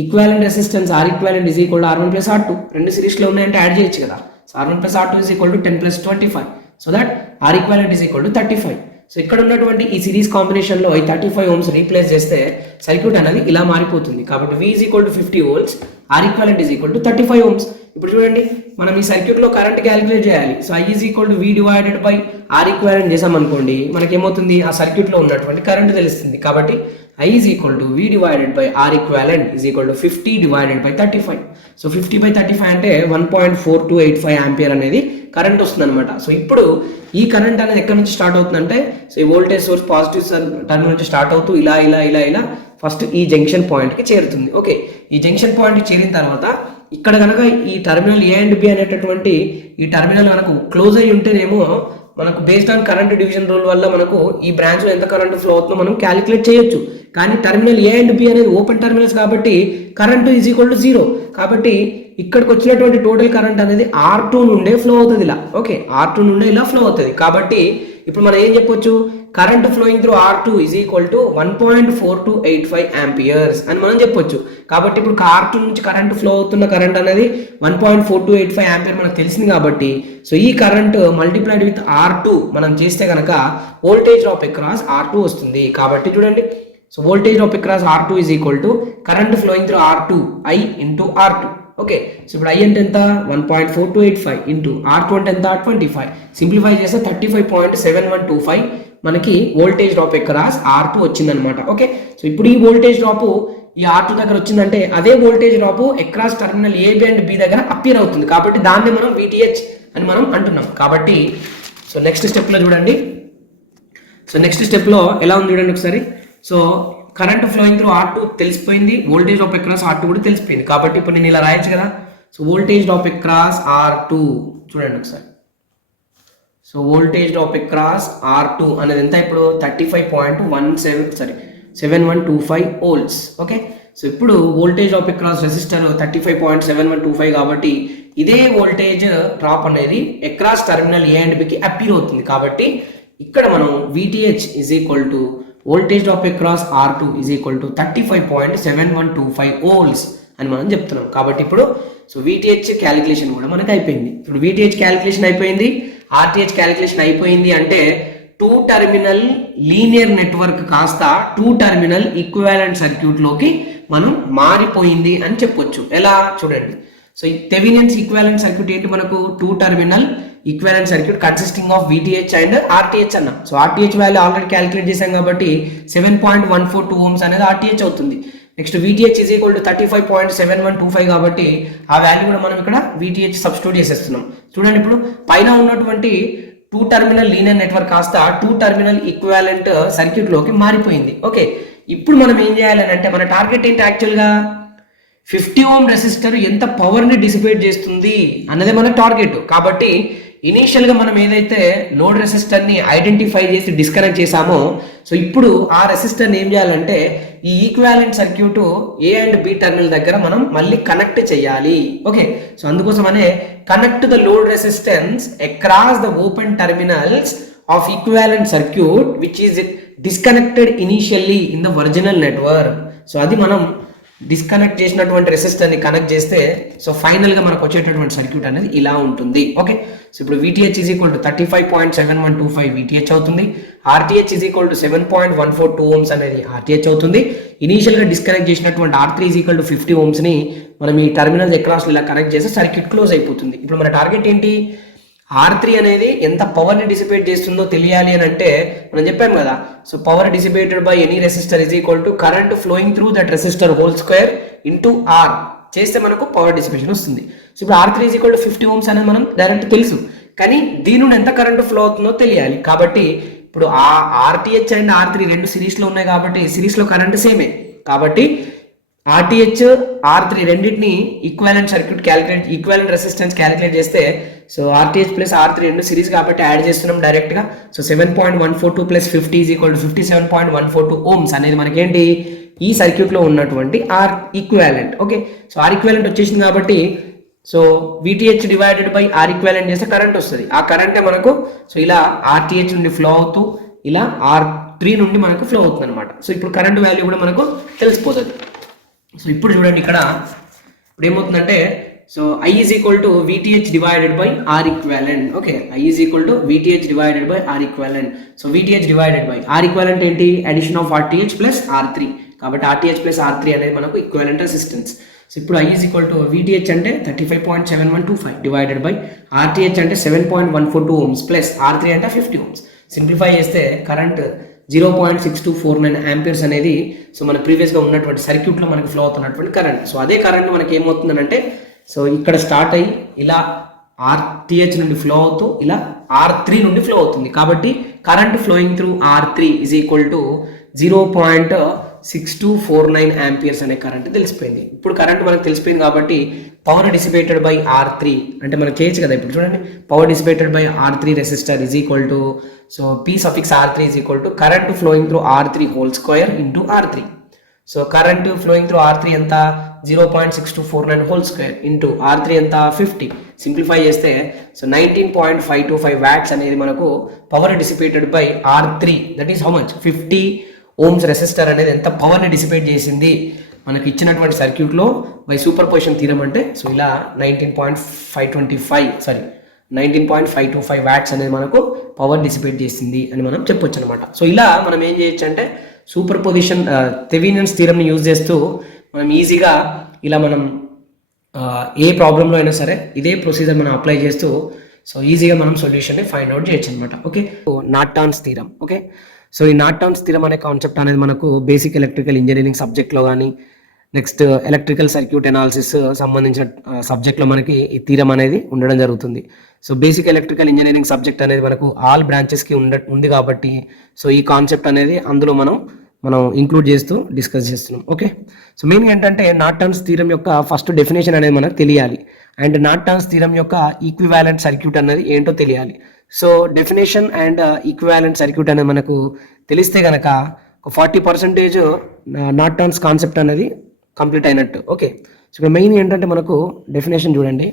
equivalent resistance R equivalent is equal to R1 plus R2 రెండు సిరీస్ లో ఉన్నాయంటే యాడ్ చేయొచ్చు కదా. So R1 plus R2 is equal to 10 plus 25, so that R equivalent is equal to 35. So ఇక్కడ ఉన్నటువంటి ఈ సిరీస్ కాంబినేషన్ లో ఈ 35 ohms రీప్లేస్ చేస్తే సర్క్యూట్ అనేది ఇలా మారిపోతుంది. కాబట్టి V is equal to 50 volts, R equivalent is equal to 35 ohms. ఇప్పుడు చూడండి, మనం ఈ సర్క్యూట్ లో కరెంట్ క్యాలిక్యులేట్ చేయాలి. So I is equal to V divided by R equivalent చేసాం అనుకోండి, మనకి ఏమవుతుంది, ఆ సర్క్యూట్ లో ఉన్నటువంటి కరెంట్ తెలుస్తుంది. కాబట్టి I is equal to V divided by R equivalent is equal to 50 divided by 35. So 50 by 35 అంటే 1.4285 ఆంపియర్ అనేది కరెంట్ వస్తుంది అనమాట. సో ఇప్పుడు ఈ కరెంట్ అనేది ఎక్కడి నుంచి స్టార్ట్ అవుతుందంటే, సో ఈ వోల్టేజ్ సోర్స్ పాజిటివ్ టర్మినల్ నుంచి స్టార్ట్ అవుతూ ఇలా ఇలా ఇలా ఇలా ఫస్ట్ ఈ జంక్షన్ పాయింట్ కి చేరుతుంది. ఓకే, ఈ జంక్షన్ పాయింట్ కి చేరిన తర్వాత ఇక్కడ కనుక ఈ టెర్మినల్ A అండ్ B అనేటటువంటి ఈ టెర్మినల్ మనకు క్లోజ్ అయ్యి ఉంటేనేమో మనకు based on current division rule వల్ల మనకు ఈ బ్రాంచ్ లో ఎంత కరెంట్ ఫ్లో అవుతుందో మనం క్యాలిక్యులేట్ చేయొచ్చు. కానీ టెర్మినల్ A అండ్ B అనేది ఓపెన్ టెర్మినల్స్ కాబట్టి కరెంట్ ఈజ్ ఈక్వల్ టు 0. కాబట్టి ఇక్కడికి వచ్చినటువంటి టోటల్ కరెంట్ అనేది R2 నుండే ఫ్లో అవుతుంది ఇలా. ఓకే, R2 నుండే ఇలా ఫ్లో అవుతుంది. కాబట్టి ఇప్పుడు మనం ఏం చెప్పొచ్చు, current flowing through R2 is equal to 1.4285 amperes అని మనం చెప్పొచ్చు. కాబట్టి ఇప్పుడు R2 నుంచి కరెంట్ ఫ్లో అవుతున్న కరెంట్ అనేది 1.4285 ఆంపియర్ మనకు తెలిసింది. కాబట్టి సో ఈ కరెంట్ మల్టిప్లైడ్ విత్ R2 మనం చేస్తే కనుక వోల్టేజ్ డ్రాప్ అక్రాస్ R2 వస్తుంది. కాబట్టి చూడండి, so voltage drop across R2 is equal to current flowing through R2 I into R2. Okay, so ఇప్పుడు I అంటే ఎంత 1.4285 ఇంటూ R2 అంటే ఎంత 25. సింప్లిఫై చేస్తే 35.7125 మనకి వోల్టేజ్ డ్రాప్ అక్రాస్ R2 వచ్చిందనమాట. ఓకే, సో ఇప్పుడు ఈ వోల్టేజ్ డ్రాప్ ఈ R2 దగ్గర వచ్చిందంటే అదే voltage drop across terminal AB and B దగ్గర అపియర్ అవుతుంది. కాబట్టి దాన్ని మనం VTH అని మనం అంటున్నాం. కాబట్టి సో నెక్స్ట్ స్టెప్లో చూడండి, సో నెక్స్ట్ స్టెప్లో ఎలా ఉంది చూడండి ఒకసారి. So current flowing through R2 తెలిసిపోయింది, వోల్టేజ్ డ్రాప్ అక్రాస్ R2 కూడా తెలిసిపోయింది. కాబట్టి ఇప్పుడు నేను ఇలా రాయొచ్చు కదా. So voltage drop across R2 చూడండి ఒకసారి. So voltage drop across R2 అనేది ఎంత ఇప్పుడు 35.7125 వోల్ట్స్. ఓకే, సో ఇప్పుడు వోల్టేజ్ డ్రాప్ అక్రాస్ రెసిస్టర్ 35.7125 కాబట్టి ఇదే వోల్టేజ్ డ్రాప్ అనేది across terminal A and B కి అపీర్ అవుతుంది. కాబట్టి ఇక్కడ మనం VTH is equal to voltage drop across R2 is equal to 35.7125 volts అని మనం చెప్తున్నాం. కాబట్టి ఇప్పుడు సో VTH క్యాలిక్యులేషన్ కూడా మనకు అయిపోయింది. ఇప్పుడు VTH క్యాలిక్యులేషన్ అయిపోయింది, RTH క్యాలిక్యులేషన్ అయిపోయింది అంటే 2 టర్మినల్ లీనియర్ నెట్వర్క్ కాస్త 2 టర్మినల్ ఈక్వివాలెంట్ సర్క్యూట్ లోకి మనం మారిపోయింది అని చెప్పొచ్చు. ఎలా చూడండి, సో ఈ థెవెనిన్స్ ఈక్వివాలెంట్ సర్క్యూట్ ఏంటి మనకు 2 terminal equivalent circuit consisting of VTH and RTH అన్నాం. So RTH value already calculate చేసాం కాబట్టి 7.142 ohms అనేది RTH అవుతుంది. Next VTH is equal to 35.7125 కాబట్టి ఆ వాల్యూ కూడా మనం ఇక్కడ VTH సబ్స్టిట్యూట్ చేసేస్తున్నాం. చూడండి, ఇప్పుడు పైన ఉన్నటువంటి 2 టర్మినల్ లీనియర్ నెట్వర్క్ కాస్త 2 టర్మినల్ ఈక్వివాలెంట్ సర్క్యూట్ లోకి మారిపోయింది. ఓకే, ఇప్పుడు మనం ఏం చేయాలని అంటే మన టార్గెట్ ఏంటి యాక్చువల్గా 50 ohm రెసిస్టర్ ఎంత పవర్ని డిసిపేట్ చేస్తుంది అన్నదే మన టార్గెట్. కాబట్టి ఇనీషియల్గా మనం ఏదైతే లోడ్ రెసిస్టర్ని ఐడెంటిఫై చేసి డిస్కనెక్ట్ చేసామో, సో ఇప్పుడు ఆ రెసిస్టర్ని ఏం చేయాలంటే ఈ equivalent circuit A and B terminal దగ్గర మనం మళ్ళీ కనెక్ట్ చేయాలి. ఓకే, సో అందుకోసమనే connect the load resistance across the open terminals of equivalent circuit which is disconnected initially in the original network. So అది మనం డిస్కనెక్ట్ చేసినటువంటి రెసిస్టర్ని కనెక్ట్ చేస్తే so ఫైనల్గా మనకు వచ్చేటటువంటి సర్క్యూట్ అనేది ఇలా ఉంటుంది. ఓకే, సో ఇప్పుడు VTH is equal to 35.7125 VTH అవుతుంది, RTH is equal to 7.142 ohms అనేది RTH అవుతుంది. ఇనీషియల్గా డిస్కనెక్ట్ చేసినటువంటి R3 ఈజ్ ఈక్వల్ టు 50 ohmsని మనం ఈ టర్మినల్స్ అక్రాస్ ఇలా కనెక్ట్ చేస్తే సర్క్యూట్ క్లోజ్ అయిపోతుంది. ఇప్పుడు మన టార్గెట్ ఏంటి, R3 అనేది ఎంత పవర్ని డిసిపేట్ చేస్తుందో తెలియాలి అని అంటే మనం చెప్పాం కదా. So power dissipated by any resistor is equal to current flowing through that resistor whole square into R చేస్తే మనకు పవర్ డిసిపేషన్ వస్తుంది. సో ఇప్పుడు R3 is equal to 50 ohms అనేది మనం డైరెక్ట్ తెలుసు, కానీ దీని నుండి ఎంత కరెంట్ ఫ్లో అవుతుందో తెలియాలి. కాబట్టి ఇప్పుడు ఆ RTH అండ్ R3 రెండు సిరీస్లో ఉన్నాయి కాబట్టి సిరీస్లో కరెంట్ సేమే. కాబట్టి RTH R3 రెండింటిని equivalent circuit calculate equivalent resistance calculate చేస్తే సో RTH ప్లస్ R3 రెండు సిరీస్ కాబట్టి యాడ్ చేస్తున్నాం డైరెక్ట్గా. So 7.142 plus 50 is equal to 57.142 ohms అనేది మనకేంటి ఈ సర్క్యూట్లో ఉన్నటువంటి R equivalent. Okay, so R equivalent వచ్చేసింది కాబట్టి so VTH divided by R equivalent చేస్తే కరెంట్ వస్తుంది. ఆ కరెంటే మనకు సో ఇలా RTH నుండి ఫ్లో అవుతూ ఇలా R3 నుండి మనకు ఫ్లో అవుతుంది అనమాట. సో ఇప్పుడు కరెంట్ వాల్యూ కూడా మనకు తెలిసిపోతుంది. సో ఇప్పుడు చూడండి ఇక్కడ ఇప్పుడు ఏమవుతుందంటే so I is equal to VTH divided by R equivalent. Okay, I is equal to VTH divided by R equivalent. So VTH divided by R equivalent ఏంటి, addition of RTH plus R3. కాబట్టి RTH plus R3 అనేది మనకు equivalent resistance. So ఇప్పుడు I is equal to VTH అంటే 35.7125 divided by RTH అంటే 7.142 ohms plus R3 అంటే 50 ohms. Simplify చేస్తే current 0.6249 amperes అనేది సో మన ప్రీవియస్గా ఉన్నటువంటి సర్క్యూట్లో మనకి ఫ్లో అవుతున్నటువంటి కరెంట్. సో అదే కరెంట్ మనకి ఏమవుతుందంటే సో ఇక్కడ స్టార్ట్ అయ్యి ఇలా RTH నుండి ఫ్లో అవుతూ ఇలా R3 నుండి ఫ్లో అవుతుంది. కాబట్టి current flowing through R3 is equal to 0.6249 amperes అనే కరెంట్ తెలిసిపోయింది. ఇప్పుడు కరెంట్ మనకు తెలిసిపోయింది కాబట్టి పవర్ డిసిపేటెడ్ బై R3 అంటే మనం చేయొచ్చు కదా. ఇప్పుడు చూడండి, power dissipated by R3 resistor is equal to so P suffix R3 is equal to current flowing through R3 whole square into R3. So current flowing through R3 ఎంత 0.6249 whole square into R3 ఎంత 50 simplify చేస్తే so 19.525 watts అనేది మనకు power dissipated by R3 that is how much 50 Ohm's resistor అనేది ఎంత పవర్ని dissipate చేసింది మనకి ఇచ్చినటువంటి సర్క్యూట్లో బై సూపర్ పొజిషన్ థీరం అంటే సో ఇలా 19.525 వాట్స్ అనేది మనకు పవర్ డిసిపేట్ చేసింది అని మనం చెప్పొచ్చు అనమాట. సో ఇలా మనం ఏం చేయొచ్చు అంటే సూపర్ పొజిషన్ థెవెనిన్స్ థీరంని యూజ్ చేస్తూ మనం ఈజీగా ఇలా మనం ఏ ప్రాబ్లంలో అయినా సరే ఇదే ప్రొసీజర్ మనం అప్లై చేస్తూ సో ఈజీగా మనం సొల్యూషన్ని ఫైండ్ అవుట్ చేయొచ్చు అనమాట. Okay, Norton's theorem. Okay, so ఈ నార్టన్స్ థీరం అనే కాన్సెప్ట్ అనేది మనకు బేసిక్ ఎలక్ట్రికల్ ఇంజనీరింగ్ సబ్జెక్ట్లో కానీ నెక్స్ట్ ఎలక్ట్రికల్ సర్క్యూట్ అనాలిసిస్ సంబంధించిన సబ్జెక్ట్లో మనకి ఈ థీరం అనేది ఉండడం జరుగుతుంది. So basic electrical engineering subject అనేది మనకు ఆల్ బ్రాంచెస్కి ఉంది కాబట్టి సో ఈ కాన్సెప్ట్ అనేది అందులో మనం ఇంక్లూడ్ చేస్తూ డిస్కస్ చేస్తున్నాం. ఓకే, సో మెయిన్ ఏంటంటే నార్టన్స్ థీరం యొక్క ఫస్ట్ డెఫినేషన్ అనేది మనకు తెలియాలి అండ్ నార్టన్స్ థీరం యొక్క ఈక్వివాలెంట్ సర్క్యూట్ అనేది ఏంటో తెలియాలి. So definition and equivalent circuit అనేది మనకు తెలిస్తే కనుక 40% నార్టన్స్ కాన్సెప్ట్ అనేది కంప్లీట్ అయినట్టు. ఓకే, సో ఇక్కడ మెయిన్ ఏంటంటే మనకు డెఫినేషన్ చూడండి.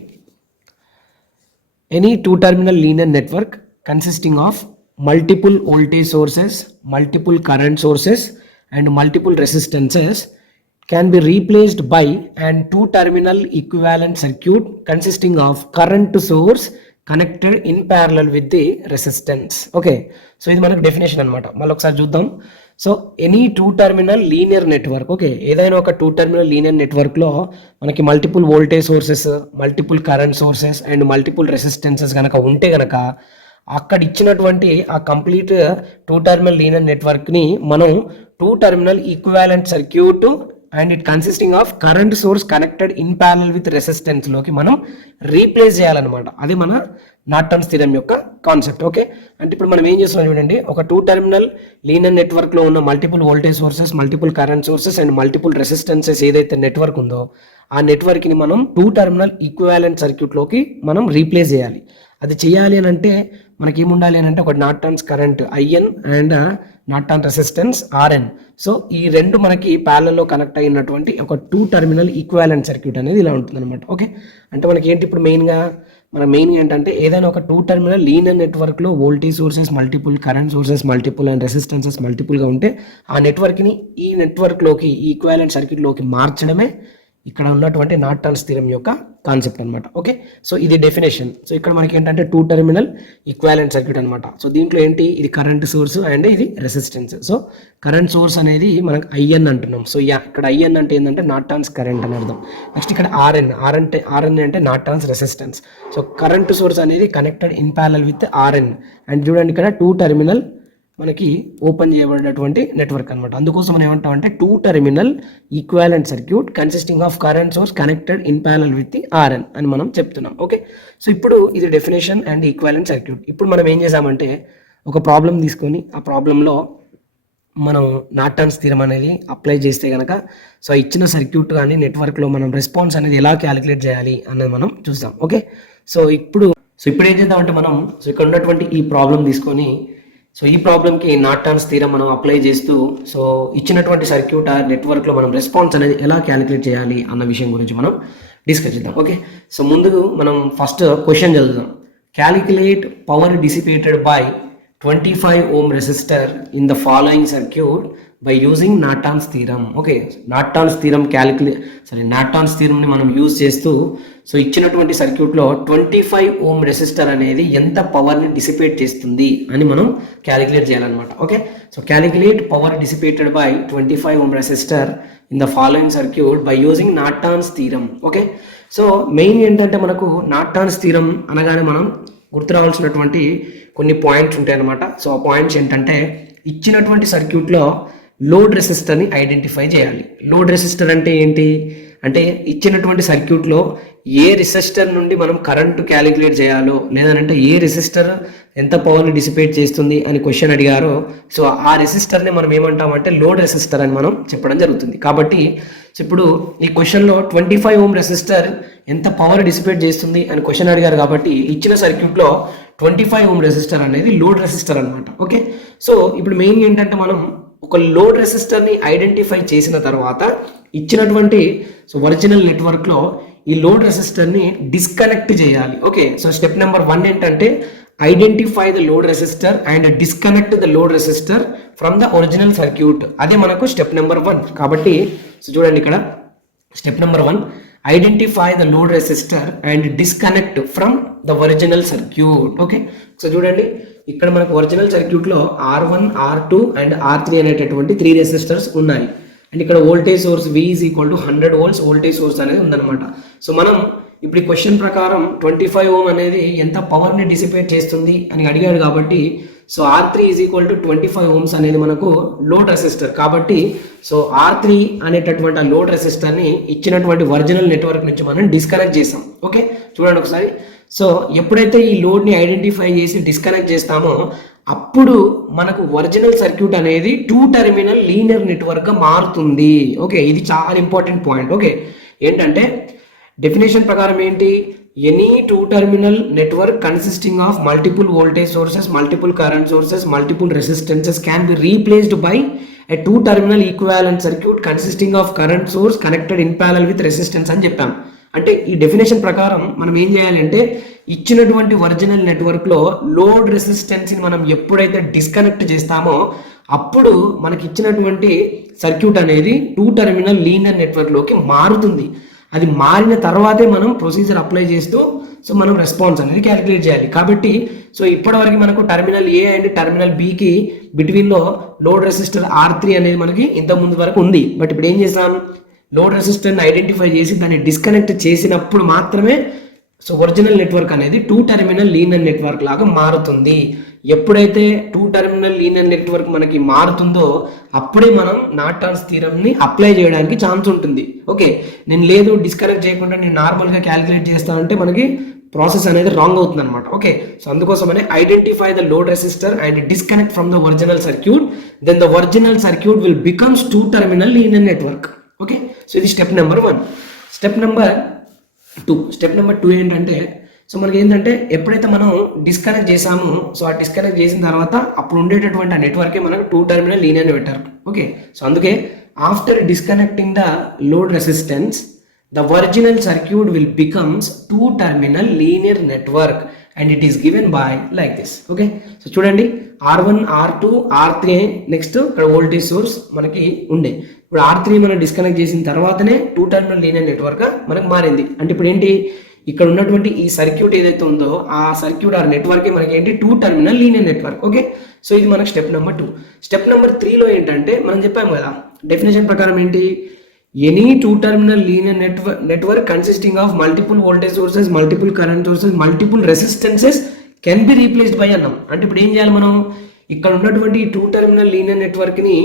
Any two terminal linear network consisting of multiple voltage sources, multiple current sources and multiple resistances can be replaced by an two terminal equivalent circuit consisting of current source connected in parallel with the resistance. Okay, so ఇది మనకు definition అనమాట. మళ్ళీ ఒకసారి చూద్దాం. So any two terminal linear network. Okay, ఏదైనా ఒక two terminal linear నెట్వర్క్లో మనకి multiple voltage sources, multiple current sources and multiple resistances కనుక ఉంటే కనుక అక్కడ ఇచ్చినటువంటి ఆ కంప్లీట్ టూ టర్మినల్ లీనియర్ నెట్వర్క్ని మనం two terminal equivalent circuit and it consisting of current source connected in parallel with రెసిస్టెన్స్లోకి మనం రీప్లేస్ చేయాలన్నమాట. అది మన నార్టన్స్ థీరం యొక్క కాన్సెప్ట్. ఓకే, అంటే ఇప్పుడు మనం ఏం చేస్తున్నాం చూడండి, ఒక టూ టర్మినల్ లీనియర్ నెట్వర్క్లో ఉన్న multiple voltage sources, multiple current sources and multiple resistances ఏదైతే నెట్వర్క్ ఉందో ఆ నెట్వర్క్ని మనం టూ టర్మినల్ ఈక్వివాలెంట్ సర్క్యూట్లోకి మనం రీప్లేస్ చేయాలి. అది చేయాలి అని అంటే మనకి ఏముండాలి అని అంటే ఒక Norton's current IN and Norton resistance RN. So ఈ రెండు మనకి ప్యారలల్లో కనెక్ట్ అయినటువంటి ఒక టూ టర్మినల్ ఈక్వివాలెంట్ సర్క్యూట్ అనేది ఇలా ఉంటుంది అనమాట. ఓకే, అంటే మనకి ఏంటి ఇప్పుడు మెయిన్గా ఏంటంటే ఏదైనా ఒక టూ టర్మినల్ లీనియర్ నెట్వర్క్లో voltage sources multiple, current sources multiple and resistances మల్టిపుల్గా ఉంటే ఆ నెట్వర్క్ని ఈ నెట్వర్క్లోకి ఈక్వివాలెంట్ సర్క్యూట్లోకి మార్చడమే ఇక్కడ ఉన్నటువంటి నార్టన్స్ థీరం యొక్క కాన్సెప్ట్ అనమాట. ఓకే, సో ఇది డెఫినేషన్. సో ఇక్కడ మనకి ఏంటంటే టూ టర్మినల్ ఈక్వాలెంట్ సర్క్యూట్ అనమాట. సో దీంట్లో ఏంటి, ఇది కరెంట్ సోర్స్ అండ్ ఇది రెసిస్టెన్స్. సో కరెంట్ సోర్స్ అనేది మనకు ఐఎన్ అంటున్నాం. సో ఇక్కడ ఐఎన్ అంటే ఏంటంటే నార్టన్స్ కరెంట్ అని అర్థం. నెక్స్ట్ ఇక్కడ ఆర్ఎన్ అంటే Norton's resistance. So current source అనేది connected in parallel with RN. And చూడండి ఇక్కడ టూ టర్మినల్ మనకి ఓపెన్ చేయబడినటువంటి నెట్వర్క్ అనమాట. అందుకోసం మనం ఏమంటామంటే two terminal equivalent circuit consisting of current source connected in parallel with RN అని మనం చెప్తున్నాం. ఓకే, సో ఇప్పుడు ఇది డెఫినేషన్ అండ్ ఈక్వాలెంట్ సర్క్యూట్. ఇప్పుడు మనం ఏం చేసామంటే ఒక ప్రాబ్లం తీసుకొని ఆ ప్రాబ్లంలో మనం నార్టన్స్ థీరం అనేది అప్లై చేస్తే కనుక సో ఇచ్చిన సర్క్యూట్ కానీ నెట్వర్క్లో మనం రెస్పాన్స్ అనేది ఎలా క్యాలిక్యులేట్ చేయాలి అన్నది మనం చూస్తాం. ఓకే, సో ఇప్పుడు ఏం చేద్దామంటే మనం ఇక్కడ ఉన్నటువంటి ఈ ప్రాబ్లం తీసుకొని సో ఈ ప్రాబ్లంకి నార్టన్స్ థీరం మనం అప్లై చేస్తూ సో ఇచ్చినటువంటి సర్క్యూట్ నెట్వర్క్లో మనం రెస్పాన్స్ అనేది ఎలా క్యాలిక్యులేట్ చేయాలి అన్న విషయం గురించి మనం డిస్కస్ చేద్దాం. ఓకే, సో ముందుకు మనం ఫస్ట్ క్వశ్చన్ చదువుదాం. Calculate power dissipated by 25 ohm resistor in the following circuit by using Norton's theorem. Okay, Norton's theorem ని మనం యూజ్ చేస్తూ సో ఇచ్చినటువంటి సర్క్యూట్లో 25 ohm రెసిస్టర్ అనేది ఎంత పవర్ ని డిసిపేట్ చేస్తుంది అని మనం క్యాలిక్యులేట్ చేయాలన్నమాట. Okay, so calculate power dissipated by 25 ohm resistor in the following circuit by using Norton's theorem. Okay, so main ఏంటంటే మనకు నార్టన్స్ థీరం అనగానే మనం గుర్తు రావాల్సినటువంటి కొన్ని పాయింట్స్ ఉంటాయి అన్నమాట. సో ఆ పాయింట్స్ ఏంటంటే ఇచ్చినటువంటి సర్క్యూట్లో లోడ్ రెసిస్టర్ని ఐడెంటిఫై చేయాలి. లోడ్ రెసిస్టర్ అంటే ఏంటి అంటే ఇచ్చినటువంటి సర్క్యూట్లో ఏ రెసిస్టర్ నుండి మనం కరెంటు క్యాలిక్యులేట్ చేయాలో లేదంటే ఏ రెసిస్టర్ ఎంత పవర్ని డిసిపేట్ చేస్తుంది అని క్వశ్చన్ అడిగారో సో ఆ రెసిస్టర్ని మనం ఏమంటామంటే లోడ్ రెసిస్టర్ అని మనం చెప్పడం జరుగుతుంది. కాబట్టి ఇప్పుడు ఈ క్వశ్చన్లో 25 ohm రెసిస్టర్ ఎంత పవర్ డిసిపేట్ చేస్తుంది అని క్వశ్చన్ అడిగారు కాబట్టి ఇచ్చిన సర్క్యూట్లో 25 ohm రెసిస్టర్ అనేది లోడ్ రెసిస్టర్ అనమాట. ఓకే, సో ఇప్పుడు మెయిన్ ఏంటంటే మనం ఒక లోడ్ రెసిస్టర్ని ఐడెంటిఫై చేసిన తర్వాత ఇచ్చినటువంటి సో ఒరిజినల్ నెట్వర్క్లో ఈ లోడ్ రెసిస్టర్ని డిస్కనెక్ట్ చేయాలి. ఓకే, సో స్టెప్ నెంబర్ 1 ఏంటంటే identify the load resistor and disconnect the load resistor from the original circuit. అదే మనకు స్టెప్ నెంబర్ 1. కాబట్టి సో చూడండి ఇక్కడ step number 1 identify the load resistor and disconnect from the original circuit. Okay, so చూడండి ఇక్కడ మనకు original సర్క్యూట్లో R1, R2 and R3 అనేటటువంటి 3 రెసిస్టర్స్ ఉన్నాయి. అండ్ ఇక్కడ voltage source V is equal to 100 volts voltage source అనేది ఉందన్నమాట. సో మనం ఇప్పుడు ఈ క్వశ్చన్ ప్రకారం 25 ohm అనేది ఎంత పవర్ని డిసిపేట్ చేస్తుంది అని అడిగాడు. కాబట్టి so R3 is equal to 25 ohms అనేది మనకు లోడ్ రెసిస్టర్. కాబట్టి సో R3 అనేటటువంటి ఆ లోడ్ రెసిస్టర్ని ఇచ్చినటువంటి ఒరిజినల్ నెట్వర్క్ నుంచి మనం డిస్కనెక్ట్ చేసాం. ఓకే, చూడండి ఒకసారి. సో ఎప్పుడైతే ఈ లోడ్ని ఐడెంటిఫై చేసి డిస్కనెక్ట్ చేస్తామో అప్పుడు మనకు ఒరిజినల్ సర్క్యూట్ అనేది 2 టెర్మినల్ లీనియర్ నెట్వర్క్గా మారుతుంది. ఓకే, ఇది చాలా ఇంపార్టెంట్ పాయింట్. ఓకే, ఏంటంటే డెఫినేషన్ ప్రకారం ఏంటి, any 2 terminal network consisting of multiple voltage sources, multiple current sources, multiple resistances can be replaced by a 2 terminal equivalent circuit consisting of current source connected in parallel with resistance అని చెప్పాం. అంటే ఈ definition ప్రకారం మనం ఏం చేయాలంటే ఇచ్చినటువంటి original నెట్వర్క్లో లోడ్ రెసిస్టెన్స్ని మనం ఎప్పుడైతే డిస్కనెక్ట్ చేస్తామో అప్పుడు మనకి ఇచ్చినటువంటి సర్క్యూట్ అనేది 2 టెర్మినల్ లీనియర్ నెట్వర్క్లోకి మారుతుంది. అది మారిన తర్వాతే మనం ప్రొసీజర్ అప్లై చేస్తూ సో మనం రెస్పాన్స్ అనేది క్యాలిక్యులేట్ చేయాలి. కాబట్టి సో ఇప్పటివరకు మనకు టెర్మినల్ ఏ అండ్ టెర్మినల్ బికి బిట్వీన్లో లోడ్ రెసిస్టర్ R3 అనేది మనకి ఇంత ముందు వరకు ఉంది. బట్ ఇప్పుడు ఏం చేసాం, లోడ్ రెసిస్టర్ని ఐడెంటిఫై చేసి దాన్ని డిస్కనెక్ట్ చేసినప్పుడు మాత్రమే సో ఒరిజినల్ నెట్వర్క్ అనేది 2 టెర్మినల్ లీనియర్ నెట్వర్క్ లాగా మారుతుంది. ఎప్పుడైతే 2 టెర్మినల్ లీనియర్ నెట్వర్క్ మనకి మారుతుందో అప్పుడే మనం నార్టన్స్ థీరమ్ని అప్లై చేయడానికి ఛాన్స్ ఉంటుంది. ఓకే, నేను లేదు డిస్కనెక్ట్ చేయకుండా నేను నార్మల్గా క్యాలిక్యులేట్ చేస్తానంటే మనకి ప్రాసెస్ అనేది రాంగ్ అవుతుంది అనమాట. ఓకే, సో అందుకోసమనే identify the load resistor and disconnect from the original circuit, then the original circuit will becomes 2 terminal linear network. Okay, so ఇది స్టెప్ నెంబర్ 1. స్టెప్ నెంబర్ 2 ఏంటంటే సో మనకి ఏంటంటే ఎప్పుడైతే మనం డిస్కనెక్ట్ చేసామో సో ఆ డిస్కనెక్ట్ చేసిన తర్వాత అప్పుడు ఉండేటటువంటి ఆ నెట్వర్కే మనకు 2 టెర్మినల్ లీనియర్ పెట్టారు. ఓకే, సో అందుకే after disconnecting the load resistance the original circuit will becomes 2 terminal linear network and it is given by like this. Okay, so చూడండి R1, R2, R3 నెక్స్ట్ ఇక్కడ వోల్టేజ్ సోర్స్ మనకి ఉండే. ఇప్పుడు R3 మనం disconnect చేసిన తర్వాతనే 2 terminal linear network మనకు మారింది. అంటే ఇప్పుడు ఏంటి, ఇక్కడ ఉన్నటువంటి ఈ సర్క్యూట్ ఏదైతే ఉందో ఆ సర్క్యూట్ ఆ నెట్వర్క్ మనకి ఏంటి 2 terminal linear network. Okay, so ఇది మనకు స్టెప్ నెంబర్ 2. స్టెప్ నెంబర్ 3లో ఏంటంటే మనం చెప్పాము కదా డెఫినేషన్ ప్రకారం ఏంటి, any 2 terminal linear network consisting of multiple voltage sources, multiple current sources, multiple resistances can be replaced by అన్నాం. అంటే ఇప్పుడు ఏం చేయాలి, మనం ఇక్కడ ఉన్నటువంటి 2 టెర్మినల్ లీనియర్ నెట్వర్క్ని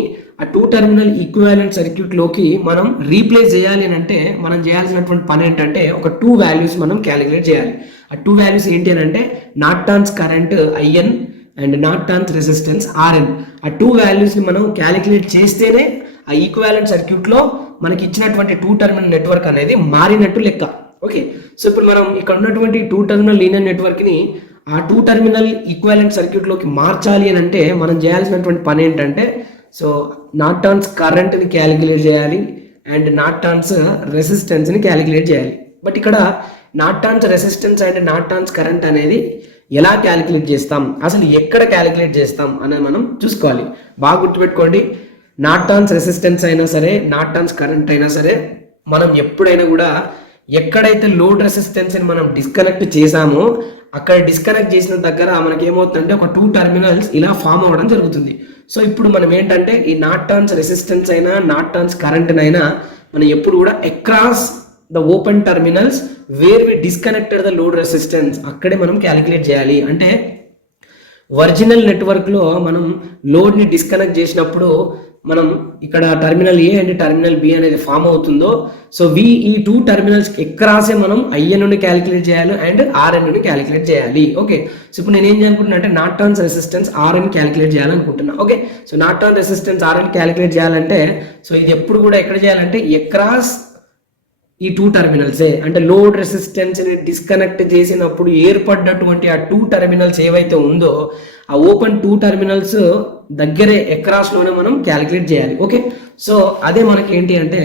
ఆ 2 టెర్మినల్ ఈక్వివాలెంట్ సర్క్యూట్లోకి మనం రీప్లేస్ చేయాలి అని అంటే మనం చేయాల్సినటువంటి పని ఏంటంటే ఒక 2 వాల్యూస్ మనం క్యాలిక్యులేట్ చేయాలి. ఆ 2 వాల్యూస్ ఏంటి అని అంటే Norton's current IN and Norton's resistance RN. ఆ 2 వాల్యూస్ని మనం క్యాలిక్యులేట్ చేస్తేనే ఆ ఈక్వివాలెంట్ సర్క్యూట్లో మనకి ఇచ్చినటువంటి 2 టెర్మినల్ నెట్వర్క్ అనేది మారినట్టు లెక్క. ఓకే, సో ఇప్పుడు మనం ఇక్కడ ఉన్నటువంటి 2 టెర్మినల్ లీనియర్ నెట్వర్క్ని ఆ 2 టెర్మినల్ ఈక్వివాలెంట్ సర్క్యూట్లోకి మార్చాలి అని అంటే మనం చేయాల్సినటువంటి పని ఏంటంటే సో నార్టన్స్ కరెంట్ని క్యాలిక్యులేట్ చేయాలి అండ్ నార్టన్స్ రెసిస్టెన్స్ని క్యాలిక్యులేట్ చేయాలి. బట్ ఇక్కడ Norton's resistance and Norton's current అనేది ఎలా క్యాలిక్యులేట్ చేస్తాం, అసలు ఎక్కడ క్యాలిక్యులేట్ చేస్తాం అనేది మనం చూసుకోవాలి. బాగా గుర్తుపెట్టుకోండి, నార్టన్స్ రెసిస్టెన్స్ అయినా సరే నార్టన్స్ కరెంట్ అయినా సరే మనం ఎప్పుడైనా కూడా ఎక్కడైతే లోడ్ రెసిస్టెన్స్ని మనం డిస్కనెక్ట్ చేసామో అక్కడ డిస్కనెక్ట్ చేసిన దగ్గర మనకి ఏమవుతుందంటే ఒక 2 టెర్మినల్స్ ఇలా ఫామ్ అవ్వడం జరుగుతుంది. సో ఇప్పుడు మనం ఏంటంటే ఈ నార్టన్స్ రెసిస్టెన్స్ అయినా నార్టన్స్ కరెంట్ అయినా మనం ఎప్పుడు కూడా across the open terminals where we disconnected the load resistance అక్కడే మనం క్యాలిక్యులేట్ చేయాలి. అంటే ఒరిజినల్ నెట్వర్క్లో మనం లోడ్ని డిస్కనెక్ట్ చేసినప్పుడు మనం ఇక్కడ terminal A and terminal B అనేది ఫామ్ అవుతుందో సో ఈ 2 టెర్మినల్స్ ఎక్రాసే మనం IN నుండి క్యాలిక్యులేట్ చేయాలి అండ్ RN నుండి క్యాలిక్యులేట్ చేయాలి. ఓకే, సో ఇప్పుడు నేను ఏం చేయాలనుకుంటున్నా అంటే నార్టన్స్ రెసిస్టెన్స్ RN క్యాలిక్యులేట్ చేయాలనుకుంటున్నా. Okay, so Norton resistance RN calculate చేయాలంటే సో ఇది ఎప్పుడు కూడా ఎక్కడ చేయాలంటే ఎక్రాస్ ఈ 2 టెర్మినల్సే. అంటే లోడ్ రెసిస్టెన్స్ని డిస్కనెక్ట్ చేసినప్పుడు ఏర్పడ్డటువంటి ఆ 2 టెర్మినల్స్ ఏవైతే ఉందో ఆ ఓపెన్ 2 టెర్మినల్స్ దగ్గరే అక్రాస్లోనే మనం క్యాలిక్యులేట్ చేయాలి. ఓకే, సో అదే మనకి ఏంటి అంటే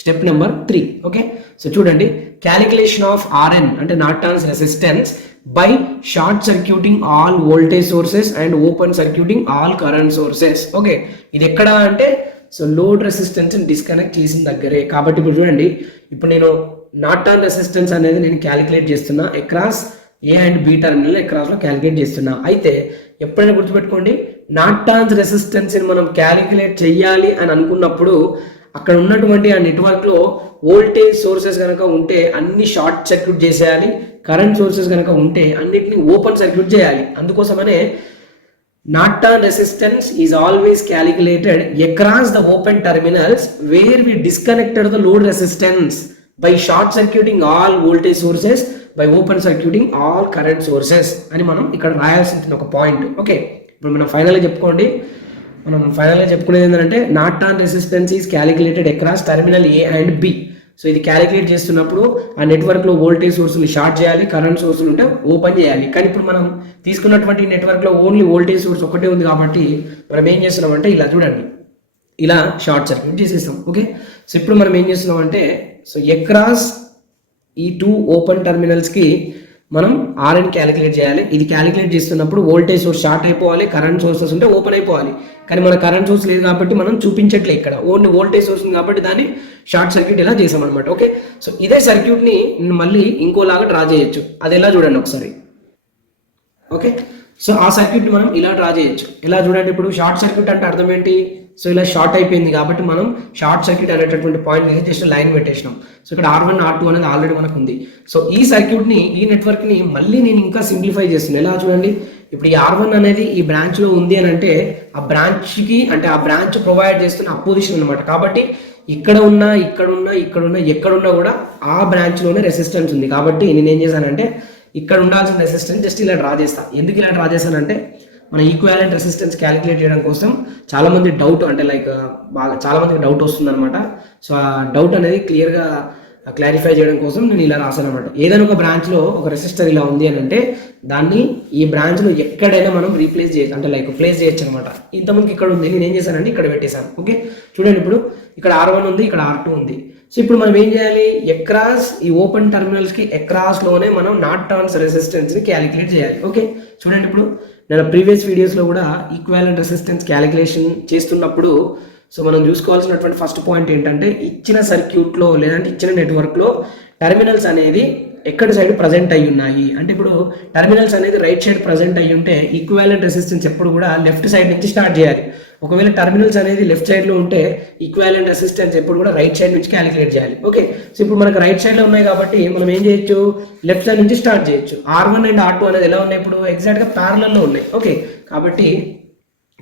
స్టెప్ నెంబర్ 3. ఓకే, సో చూడండి, క్యాలిక్యులేషన్ ఆఫ్ ఆర్ఎన్ అంటే Norton's resistance by short circuiting all voltage sources and open circuiting all current sources. Okay, ఇది ఎక్కడ అంటే సో లోడ్ రెసిస్టెన్స్ డిస్కనెక్ట్ చేసిన దగ్గరే. కాబట్టి ఇప్పుడు చూడండి, ఇప్పుడు నేను నార్టన్ రెసిస్టెన్స్ అనేది నేను క్యాలిక్యులేట్ చేస్తున్నా across A and B terminal across లో క్యాలిక్యులేట్ చేస్తున్నా. అయితే ఎప్పుడైనా గుర్తుపెట్టుకోండి, నార్టన్స్ రెసిస్టెన్స్ ని మనం క్యాలిక్యులేట్ చేయాలి అని అనుకున్నప్పుడు అక్కడ ఉన్నటువంటి ఆ నెట్వర్క్ లో వోల్టేజ్ సోర్సెస్ కనుక ఉంటే అన్ని షార్ట్ సర్క్యూట్ చేసేయాలి, కరెంట్ సోర్సెస్ కనుక ఉంటే అన్నిటిని ఓపెన్ సర్క్యూట్ చేయాలి. అందుకోసమనే Norton resistance is always calculated across the open terminals where we disconnected the load resistance by short circuiting all voltage sources by open circuiting all current sources అని మనం ఇక్కడ రాయాల్సిన ఒక point. Okay, ఇప్పుడు మనం ఫైనల్గా చెప్పుకునేది ఏంటంటే Norton resistance is calculated across terminal A and B. So ఇది క్యాలిక్యులేట్ చేస్తున్నప్పుడు ఆ నెట్వర్క్లో వోల్టేజ్ సోర్స్ని షార్ట్ చేయాలి, కరెంట్ సోర్స్లు ఉంటే ఓపెన్ చేయాలి. కానీ ఇప్పుడు మనం తీసుకున్నటువంటి నెట్వర్క్లో ఓన్లీ వోల్టేజ్ సోర్స్ ఒకటే ఉంది కాబట్టి మనం ఏం చేస్తున్నాం అంటే ఇలా చూడండి, ఇలా షార్ట్ సర్క్యూట్ చేసేస్తాం. ఓకే, సో ఇప్పుడు మనం ఏం చేస్తున్నాం అంటే సో అక్రాస్ ఈ 2 ఓపెన్ టర్మినల్స్కి మనం ఆర్ఎన్ క్యాలిక్యులేట్ చేయాలి. ఇది క్యాలిక్యులేట్ చేస్తున్నప్పుడు వోల్టేజ్ సోర్స్ షార్ట్ అయిపోవాలి, కరెంట్ సోర్సెస్ ఉంటే ఓపెన్ అయిపోవాలి. కానీ మన కరెంట్ సోర్స్ లేదు కాబట్టి మనం చూపించట్లే, ఇక్కడ ఓన్లీ వోల్టేజ్ సోర్స్ ఉంది కాబట్టి దాన్ని షార్ట్ సర్క్యూట్ ఇలా చేసాం అనమాట. ఓకే, సో ఇదే సర్క్యూట్ని మళ్ళీ ఇంకోలాగా డ్రా చేయొచ్చు. అది ఎలా చూడండి ఒకసారి. ఓకే, సో ఆ సర్క్యూట్ని మనం ఇలా డ్రా చేయొచ్చు. ఇలా చూడండి, ఇప్పుడు షార్ట్ సర్క్యూట్ అంటే అర్థం ఏంటి? సో ఇలా షార్ట్ అయిపోయింది కాబట్టి మనం షార్ట్ సర్క్యూట్ అనేటటువంటి పాయింట్ జస్ట్ లైన్ పెట్టేసినాం. సో ఇక్కడ R1 R2 అనేది ఆల్రెడీ మనకు ఉంది. సో ఈ సర్క్యూట్ని, ఈ నెట్వర్క్ని మళ్ళీ నేను ఇంకా సింప్లిఫై చేస్తున్నాను. ఎలా చూడండి, ఇప్పుడు ఈ R1 అనేది ఈ బ్రాంచ్లో ఉంది అని అంటే ఆ బ్రాంచ్కి అంటే ఆ బ్రాంచ్ ప్రొవైడ్ చేస్తున్న అపోజిషన్ అనమాట. కాబట్టి ఇక్కడ ఉన్నా ఎక్కడున్నా కూడా ఆ బ్రాంచ్లోనే రెసిస్టెన్స్ ఉంది. కాబట్టి నేను ఏం చేశానంటే ఇక్కడ ఉండాల్సిన రెసిస్టెన్స్ జస్ట్ ఇలా డ్రా చేస్తాను. ఎందుకు ఇలా డ్రా చేశానంటే మన ఈక్వాలెంట్ రెసిస్టెన్స్ క్యాలిక్యులేట్ చేయడం కోసం చాలామంది డౌట్ అంటే చాలామందికి డౌట్ వస్తుంది అనమాట. సో ఆ డౌట్ అనేది క్లియర్గా క్లారిఫై చేయడం కోసం నేను ఇలా రాశాను అనమాట. ఏదైనా ఒక బ్రాంచ్లో ఒక రెసిస్టర్ ఇలా ఉంది అని అంటే దాన్ని ఈ బ్రాంచ్లో ఎక్కడైనా మనం రీప్లేస్ చేయొచ్చు, అంటే ప్లేస్ చేయొచ్చు అనమాట. ఇంతమందికి ఇక్కడ ఉంది, నేను ఏం చేశానంటే ఇక్కడ పెట్టేశాను. ఓకే, చూడండి, ఇప్పుడు ఇక్కడ R1 ఉంది, ఇక్కడ R2 ఉంది. సో ఇప్పుడు మనం ఏం చేయాలి, అక్రాస్ ఈ ఓపెన్ టర్మినల్స్కి అక్రాస్లోనే మనం నార్టన్స్ రెసిస్టెన్స్ని క్యాలిక్యులేట్ చేయాలి. ఓకే, చూడండి, ఇప్పుడు నేను ప్రీవియస్ వీడియోస్లో కూడా ఈక్వాలెంట్ రెసిస్టెన్స్ క్యాలిక్యులేషన్ చేస్తున్నప్పుడు సో మనం చూసుకోవాల్సినటువంటి ఫస్ట్ పాయింట్ ఏంటంటే ఇచ్చిన సర్క్యూట్లో లేదంటే ఇచ్చిన నెట్వర్క్లో టర్మినల్స్ అనేది ఎక్కడ సైడ్ ప్రజెంట్ అయ్యి ఉన్నాయి అంటే ఇప్పుడు టర్మినల్స్ అనేది రైట్ సైడ్ ప్రజెంట్ అయ్యి ఉంటే ఈక్వాలెంట్ రెసిస్టెన్స్ ఎప్పుడు కూడా లెఫ్ట్ సైడ్ నుంచి స్టార్ట్ చేయాలి. ఒకవేళ టర్మినల్స్ అనేది లెఫ్ట్ సైడ్లో ఉంటే ఈక్వాలెంట్ రెసిస్టెన్స్ ఎప్పుడు కూడా రైట్ సైడ్ నుంచి క్యాలిక్యులేట్ చేయాలి. ఓకే, సో ఇప్పుడు మనకు రైట్ సైడ్లో ఉన్నాయి కాబట్టి మనం ఏం చేయొచ్చు, లెఫ్ట్ సైడ్ నుంచి స్టార్ట్ చేయొచ్చు. R1 అండ్ R2 అనేది ఎలా ఉన్నాయి, ఇప్పుడు ఎగ్జాక్ట్గా ప్యారలల్లో ఉన్నాయి. ఓకే, కాబట్టి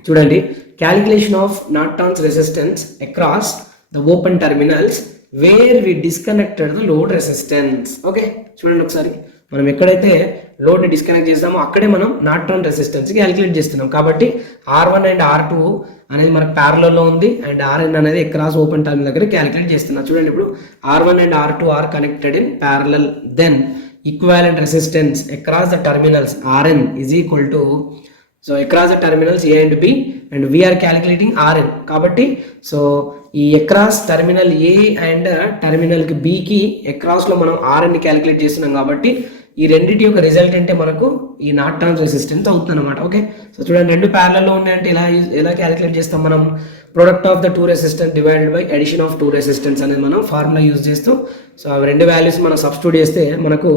చూడండి, calculation of Norton's resistance across the open terminals where we disconnected the load resistance. Okay, చూడండి ఒకసారి, మనం ఎక్కడైతే లోడ్ డిస్కనెక్ట్ చేస్తామో అక్కడే మనం నార్టన్ రెసిస్టెన్స్ క్యాలిక్యులేట్ చేస్తున్నాం. కాబట్టి R1 అండ్ R2 అనేది మనకు ప్యారలల్లో ఉంది అండ్ RN అనేది అక్రాస్ ఓపెన్ టర్మినల్ దగ్గర క్యాలిక్యులేట్ చేస్తున్నాం. చూడండి, ఇప్పుడు R1 and R2 are connected in parallel, then equivalent resistance across the terminals RN is equal to so across the terminals A and B and we are calculating RN. కాబట్టి so ఈ across terminal A and టర్మినల్కి Bకి అక్రాస్లో మనం RNని calculate చేస్తున్నాం. కాబట్టి ఈ రెండింటి యొక్క రిజల్ట్ అంటే మనకు ఈ నార్టన్స్ రెసిస్టెన్స్ అవుతుంది అనమాట. ఓకే, సో చూడండి, రెండు ప్యారలల్లో ఉన్నాయంటే ఎలా క్యాలిక్యులేట్ చేస్తాం మనం, product of the 2 resistance divided by addition of 2 resistance అనేది మనం ఫార్ములా యూజ్ చేస్తూ సో అవి రెండు వాల్యూస్ మనం సబ్స్టిట్యూట్ చేస్తే మనకు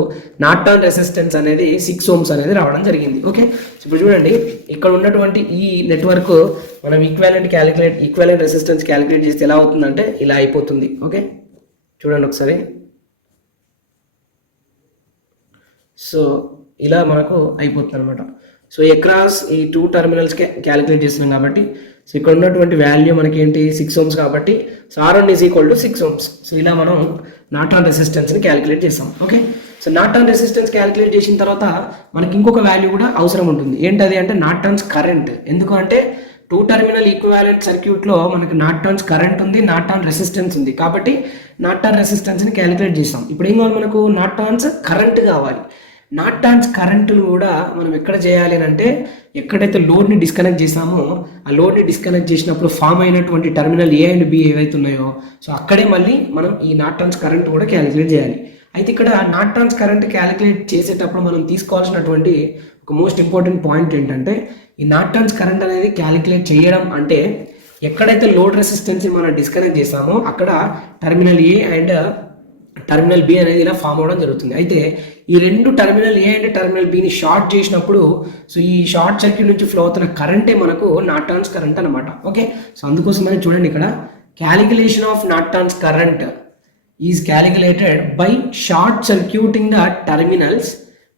నార్టన్ రెసిస్టెన్స్ అనేది 6 ohms అనేది రావడం జరిగింది. ఓకే, ఇప్పుడు చూడండి, ఇక్కడ ఉన్నటువంటి ఈ నెట్వర్క్ మనం ఈక్వాలెంట్ రెసిస్టెన్స్ క్యాలిక్యులేట్ చేస్తే ఎలా అవుతుందంటే ఇలా అయిపోతుంది. ఓకే, చూడండి ఒకసారి, సో ఇలా మనకు అయిపోతుంది అనమాట. సో అక్రాస్ ఈ 2 టర్మినల్స్ క్యాలిక్యులేట్ చేస్తున్నాం కాబట్టి సో ఇక్కడ ఉన్నటువంటి వాల్యూ మనకి ఏంటి 6 ohms కాబట్టి so R1 is equal to 6 ohms. So ఇలా మనం నార్టన్ రెసిస్టెన్స్ని క్యాలిక్యులేట్ చేస్తాం. Okay, so Norton resistance calculate చేసిన తర్వాత మనకి ఇంకొక వాల్యూ కూడా అవసరం ఉంటుంది. ఏంటది అంటే నార్టన్స్ కరెంట్. ఎందుకంటే 2 టర్మినల్ ఈక్వాలెంట్ సర్క్యూట్లో మనకి నార్టన్స్ కరెంట్ ఉంది, నార్టన్ రెసిస్టెన్స్ ఉంది. కాబట్టి నార్టన్ రెసిస్టెన్స్ని క్యాలిక్యులేట్ చేస్తాం. ఇప్పుడు ఏం కావాలి, మనకు నార్టన్స్ కరెంట్ కావాలి. నార్టన్స్ కరెంటును కూడా మనం ఎక్కడ చేయాలి అని అంటే, ఎక్కడైతే లోడ్ని డిస్కనెక్ట్ చేసామో ఆ లోడ్ని డిస్కనెక్ట్ చేసినప్పుడు ఫామ్ అయినటువంటి టర్మినల్ ఏ అండ్ బి ఏవైతే ఉన్నాయో సో అక్కడే మళ్ళీ మనం ఈ నార్టన్స్ కరెంట్ కూడా క్యాలిక్యులేట్ చేయాలి. అయితే ఇక్కడ నార్టన్స్ కరెంట్ క్యాలిక్యులేట్ చేసేటప్పుడు మనం తీసుకోవాల్సినటువంటి ఒక మోస్ట్ ఇంపార్టెంట్ పాయింట్ ఏంటంటే, ఈ నార్టన్స్ కరెంట్ అనేది క్యాలిక్యులేట్ చేయడం అంటే ఎక్కడైతే లోడ్ రెసిస్టెన్స్ని మనం డిస్కనెక్ట్ చేసామో అక్కడ terminal A and terminal B అనేది ఇలా ఫామ్ అవ్వడం జరుగుతుంది. అయితే ఈ రెండు టర్మినల్ ఏ అండ్ టర్మినల్ బిని షార్ట్ చేసినప్పుడు సో ఈ షార్ట్ సర్క్యూట్ నుంచి ఫ్లో అవుతున్న కరెంటే మనకు నార్టన్స్ కరెంట్ అనమాట. ఓకే, సో అందుకోసమని చూడండి ఇక్కడ calculation of Norton's current is calculated by short circuiting the terminals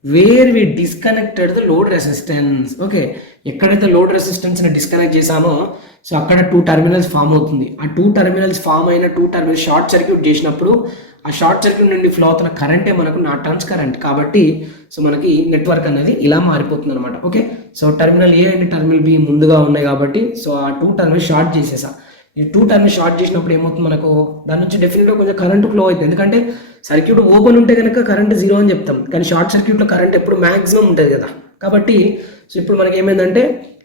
where we disconnected the load resistance. Okay, ఎక్కడైతే లోడ్ రెసిస్టెన్స్ని డిస్కనెక్ట్ చేసామో సో అక్కడ 2 టర్మినల్స్ ఫామ్ అవుతుంది. ఆ 2 టర్మినల్స్ ఫామ్ అయిన 2 టర్మినల్స్ షార్ట్ సర్క్యూట్ చేసినప్పుడు ఆ షార్ట్ సర్క్యూట్ నుండి ఫ్లో అవుతున్న కరెంటే మనకు నార్టన్స్ కరెంట్. కాబట్టి సో మనకి నెట్వర్క్ అనేది ఇలా మారిపోతుంది అనమాట. Okay, so terminal A and terminal B ముందుగా ఉన్నాయి కాబట్టి సో ఆ 2 టర్మినల్ షార్ట్ చేసేసా. ఈ 2 టర్మినల్ షార్ట్ చేసినప్పుడు ఏమవుతుంది, మనకు దాని నుంచి డెఫినెట్గా కొంచెం కరెంట్ ఫ్లో అవుతుంది. ఎందుకంటే సర్క్యూట్ ఓపెన్ ఉంటే కనుక కరెంట్ 0 అని చెప్తాం, కానీ షార్ట్ సర్క్యూట్లో కరెంట్ ఎప్పుడు మ్యాక్సిమం ఉంటుంది కదా. కాబట్టి సో ఇప్పుడు మనకి ఏమైందంటే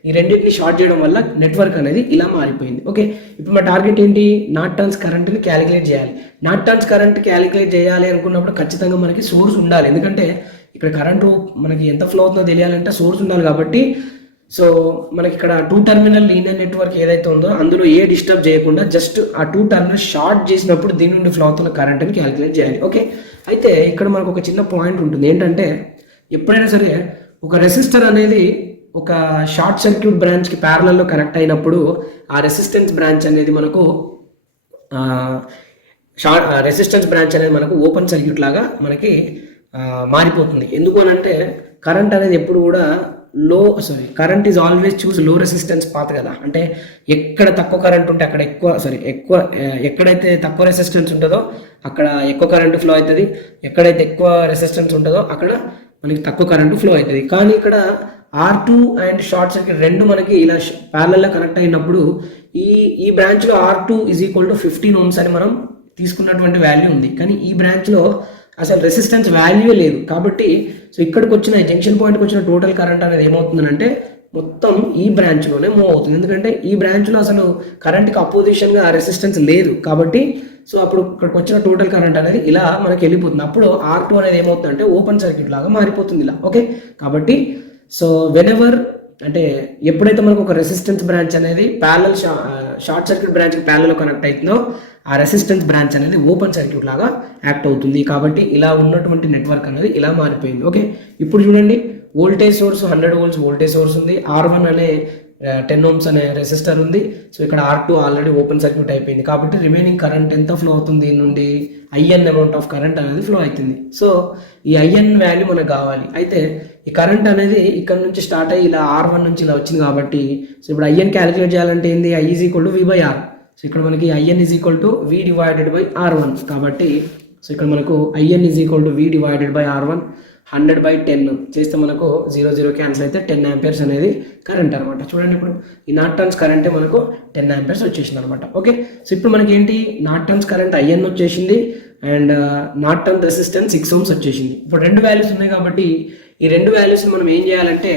ఈ రెండింటిని షార్ట్ చేయడం వల్ల నెట్వర్క్ అనేది ఇలా మారిపోయింది. ఓకే, ఇప్పుడు మా టార్గెట్ ఏంటి, నార్టన్స్ కరెంట్ని క్యాలిక్యులేట్ చేయాలి. నార్టన్స్ కరెంట్ క్యాలిక్యులేట్ చేయాలి అనుకున్నప్పుడు ఖచ్చితంగా మనకి సోర్స్ ఉండాలి. ఎందుకంటే ఇక్కడ కరెంటు మనకి ఎంత ఫ్లో అవుతుందో తెలియాలంటే సోర్స్ ఉండాలి. కాబట్టి సో మనకి ఇక్కడ 2 టర్మినల్ లీనియర్ నెట్వర్క్ ఏదైతే ఉందో అందులో ఏ డిస్టర్బ్ చేయకుండా జస్ట్ ఆ 2 టర్మినల్ షార్ట్ చేసినప్పుడు దీని నుండి ఫ్లో అవుతున్న కరెంట్ని క్యాలిక్యులేట్ చేయాలి. ఓకే, అయితే ఇక్కడ మనకు ఒక చిన్న పాయింట్ ఉంటుంది ఏంటంటే, ఎప్పుడైనా సరే ఒక రెసిస్టర్ అనేది ఒక షార్ట్ సర్క్యూట్ బ్రాంచ్కి ప్యారలల్లో కనెక్ట్ అయినప్పుడు ఆ రెసిస్టెన్స్ బ్రాంచ్ అనేది మనకు రెసిస్టెన్స్ బ్రాంచ్ అనేది మనకు ఓపెన్ సర్క్యూట్ లాగా మనకి మారిపోతుంది. ఎందుకు అని అంటే కరెంట్ అనేది ఎప్పుడు కూడా కరెంట్ ఈజ్ ఆల్వేస్ చూస్ లో రెసిస్టెన్స్ పాత్ కదా. అంటే ఎక్కడ తక్కువ కరెంట్ ఉంటే అక్కడ ఎక్కడైతే తక్కువ రెసిస్టెన్స్ ఉంటుందో అక్కడ ఎక్కువ కరెంట్ ఫ్లో అవుతుంది, ఎక్కడైతే ఎక్కువ రెసిస్టెన్స్ ఉంటుందో అక్కడ మనకి తక్కువ కరెంట్ ఫ్లో అవుతుంది. కానీ ఇక్కడ R2 అండ్ షార్ట్ సర్క్యూట్ రెండు మనకి ఇలా ప్యారలల్గా కనెక్ట్ అయినప్పుడు ఈ బ్రాంచ్లో R2 is equal to 15 ohms అని మనం తీసుకున్నటువంటి వాల్యూ ఉంది. కానీ ఈ బ్రాంచ్లో అసలు రెసిస్టెన్స్ వాల్యూ లేదు. కాబట్టి సో ఇక్కడికి వచ్చిన జంక్షన్ పాయింట్కి వచ్చిన టోటల్ కరెంట్ అనేది ఏమవుతుందంటే మొత్తం ఈ బ్రాంచ్లోనే మూవ్ అవుతుంది. ఎందుకంటే ఈ బ్రాంచ్లో అసలు కరెంట్కి అపోజిషన్గా రెసిస్టెన్స్ లేదు. కాబట్టి సో అప్పుడు ఇక్కడికి వచ్చిన టోటల్ కరెంట్ అనేది ఇలా మనకి వెళ్ళిపోతుంది. అప్పుడు R2 అనేది ఏమవుతుందంటే ఓపెన్ సర్క్యూట్ లాగా మారిపోతుంది ఇలా. ఓకే, కాబట్టి సో వెనెవర్ అంటే ఎప్పుడైతే మనకు ఒక రెసిస్టెన్స్ బ్రాంచ్ అనేది ప్యారలల్ షార్ట్ సర్క్యూట్ బ్రాంచ్కి ప్యారలల్ కనెక్ట్ అవుతుందో ఆ రెసిస్టెన్స్ బ్రాంచ్ అనేది ఓపెన్ సర్క్యూట్ లాగా యాక్ట్ అవుతుంది. కాబట్టి ఇలా ఉన్నటువంటి నెట్వర్క్ అనేది ఇలా మారిపోయింది. ఓకే, ఇప్పుడు చూడండి voltage source 100 volts voltage source ఉంది, R1 అనే 10 ohms అనే రెసిస్టర్ ఉంది. సో ఇక్కడ R2 ఆల్రెడీ ఓపెన్ సర్క్యూట్ అయిపోయింది. కాబట్టి రిమైనింగ్ కరెంట్ ఎంత ఫ్లో అవుతుంది, దీని నుండి IN అమౌంట్ ఆఫ్ కరెంట్ అనేది ఫ్లో అవుతుంది. సో ఈ IN వాల్యూ మనకు కావాలి. అయితే ఈ కరెంట్ అనేది ఇక్కడ నుంచి స్టార్ట్ అయ్యి ఇలా R1 నుంచి ఇలా వచ్చింది. కాబట్టి సో ఇప్పుడు IN క్యాలిక్యులేట్ చేయాలంటే ఏంది, I is equal to V/R. So ఇక్కడ మనకి IN is equal to V divided by R1. కాబట్టి సో ఇక్కడ మనకు IN is equal to V divided by R1 100/10 చేస్తే మనకు 0 0 క్యాన్సిల్ అయితే 10 amperes అనేది కరెంట్ అనమాట. చూడండి ఇప్పుడు ఈ నార్టన్స్ కరెంటే మనకు 10 amperes వచ్చేసింది అనమాట. ఓకే, సో ఇప్పుడు మనకి ఏంటి నార్టన్స్ కరెంట్ IN వచ్చేసింది అండ్ నార్టన్ రెసిస్టెన్స్ 6 ohms వచ్చేసింది. ఇప్పుడు రెండు వాల్యూస్ ఉన్నాయి కాబట్టి ఈ రెండు వాల్యూస్ని మనం ఏం చేయాలంటే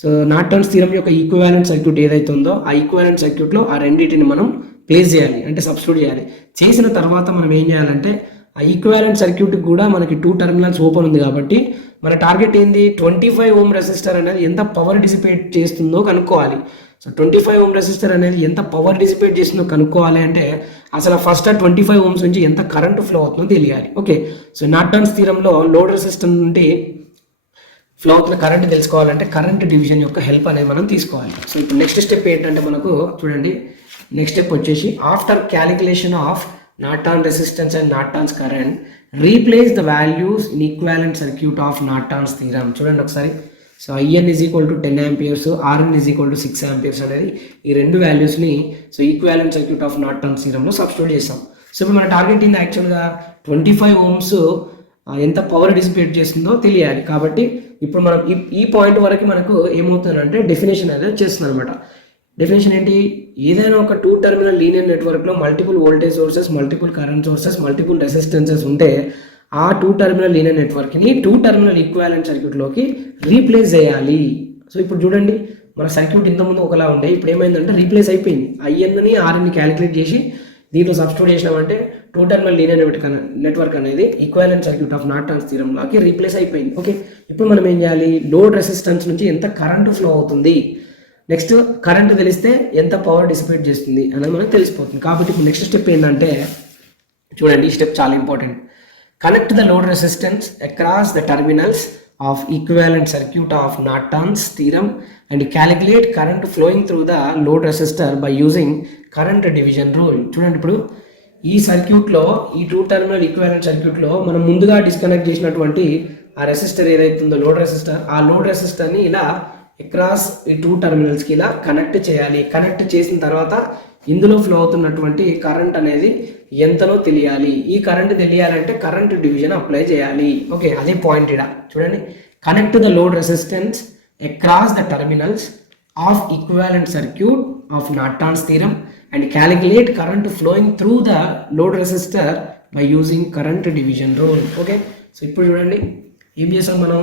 సో నార్టన్స్ థీరం యొక్క ఈక్వివాలెంట్ సర్క్యూట్ ఏదైతే ఉందో ఆ ఈక్వివాలెంట్ సర్క్యూట్లో ఆ రెండింటిని మనం ప్లేస్ చేయాలి, అంటే సబ్స్టిట్యూట్ చేయాలి. చేసిన తర్వాత మనం ఏం చేయాలంటే ఆ ఈక్వివాలెంట్ సర్క్యూట్కి కూడా మనకి 2 టర్మినల్స్ ఓపెన్ ఉంది. కాబట్టి మన టార్గెట్ ఏంది, 25 ohm రెసిస్టర్ అనేది ఎంత పవర్ డిసిపేట్ చేస్తుందో కనుక్కోవాలి. సో 25 ohm రెసిస్టర్ అనేది ఎంత పవర్ డిసిపేట్ చేస్తుందో కనుక్కోవాలి అంటే అసలు ఫస్ట్ 25 ohms నుంచి ఎంత కరెంట్ ఫ్లో అవుతుందో తెలియాలి. ఓకే, సో నార్టన్స్ థీరంలో లోడ్ రెసిస్టర్ నుండి ఫ్లో అవుతున్న కరెంట్ తెలుసుకోవాలంటే కరెంట్ డివిజన్ యొక్క హెల్ప్ అనేది మనం తీసుకోవాలి. సో ఇప్పుడు నెక్స్ట్ స్టెప్ ఏంటంటే మనకు చూడండి, నెక్స్ట్ స్టెప్ వచ్చేసి after calculation of Norton resistance and Norton's current, replace the values in equivalent circuit of Norton's theorem. చూడండి ఒకసారి. So IN is equal to 10 amperes, RN is equal to 6 amperes అనేది ఈ రెండు వాల్యూస్ని so equivalent circuit of Norton's థీరంలో substitute చేస్తాం. So ఇప్పుడు మన టార్గెట్ ఏంది, యాక్చువల్గా 25 ohms ఎంత పవర్ డిసిపేట్ చేస్తుందో తెలియాలి. కాబట్టి ఇప్పుడు మనం ఈ పాయింట్ వరకు మనకు ఏమవుతుందంటే డెఫినేషన్ అనేది చేస్తుంది అనమాట. డెఫినేషన్ ఏంటి, ఏదైనా ఒక 2 టర్మినల్ లీనియర్ నెట్వర్క్లో multiple voltage sources, multiple current sources, multiple resistances ఉంటే ఆ 2 టెర్మినల్ లీనియర్ నెట్వర్క్ని 2 టెర్మినల్ ఈక్వివాలెంట్ సర్క్యూట్లోకి రీప్లేస్ చేయాలి. సో ఇప్పుడు చూడండి, మన సర్క్యూట్ ఇంతకుముందు ఒకలా ఉండే, ఇప్పుడు ఏమైందంటే రీప్లేస్ అయిపోయింది. ఐఎన్ని ఆర్ఎన్ని క్యాలిక్యులేట్ చేసి దీంట్లో సబ్స్టిట్యూట్ చేసినామంటే 2 టెర్మినల్ లీనియర్ నెట్వర్క్ అనేది ఈక్వివాలెంట్ సర్క్యూట్ ఆఫ్ నార్టన్స్ థీరంలోకి రీప్లేస్ అయిపోయింది. ఓకే, ఇప్పుడు మనం ఏం చేయాలి, లోడ్ రెసిస్టెన్స్ నుంచి ఎంత కరెంటు ఫ్లో అవుతుంది, నెక్స్ట్ కరెంట్ తెలిస్తే ఎంత పవర్ డిసిపేట్ చేస్తుంది అనేది మనకు తెలిసిపోతుంది. కాబట్టి ఇప్పుడు నెక్స్ట్ స్టెప్ ఏంటంటే చూడండి, ఈ స్టెప్ చాలా important. Connect the load resistance across the terminals of equivalent circuit of Norton's theorem and calculate current flowing through the load resistor by using current division rule. చూడండి, ఇప్పుడు ఈ సర్క్యూట్లో, ఈ 2 టెర్మినల్ ఈక్వివాలెంట్ సర్క్యూట్లో మనం ముందుగా డిస్కనెక్ట్ చేసినటువంటి ఆ రెసిస్టర్ ఏదైతుందో లోడ్ రెసిస్టర్, ఆ లోడ్ రెసిస్టర్ని ఇలా అక్రాస్ ఈ 2 టెర్మినల్స్కి ఇలా కనెక్ట్ చేయాలి. కనెక్ట్ చేసిన తర్వాత ఇందులో ఫ్లో అవుతున్నటువంటి కరెంట్ అనేది ఎంతనో తెలియాలి. ఈ కరెంట్ తెలియాలంటే కరెంట్ డివిజన్ అప్లై చేయాలి. ఓకే, అదే పాయింట్ ఇక్కడ చూడండి. Connect the load resistance across the terminals of equivalent circuit of Norton's theorem and calculate current flowing through the load resistor by using current division rule. Okay, so ఇప్పుడు చూడండి ఏం చేసాం, మనం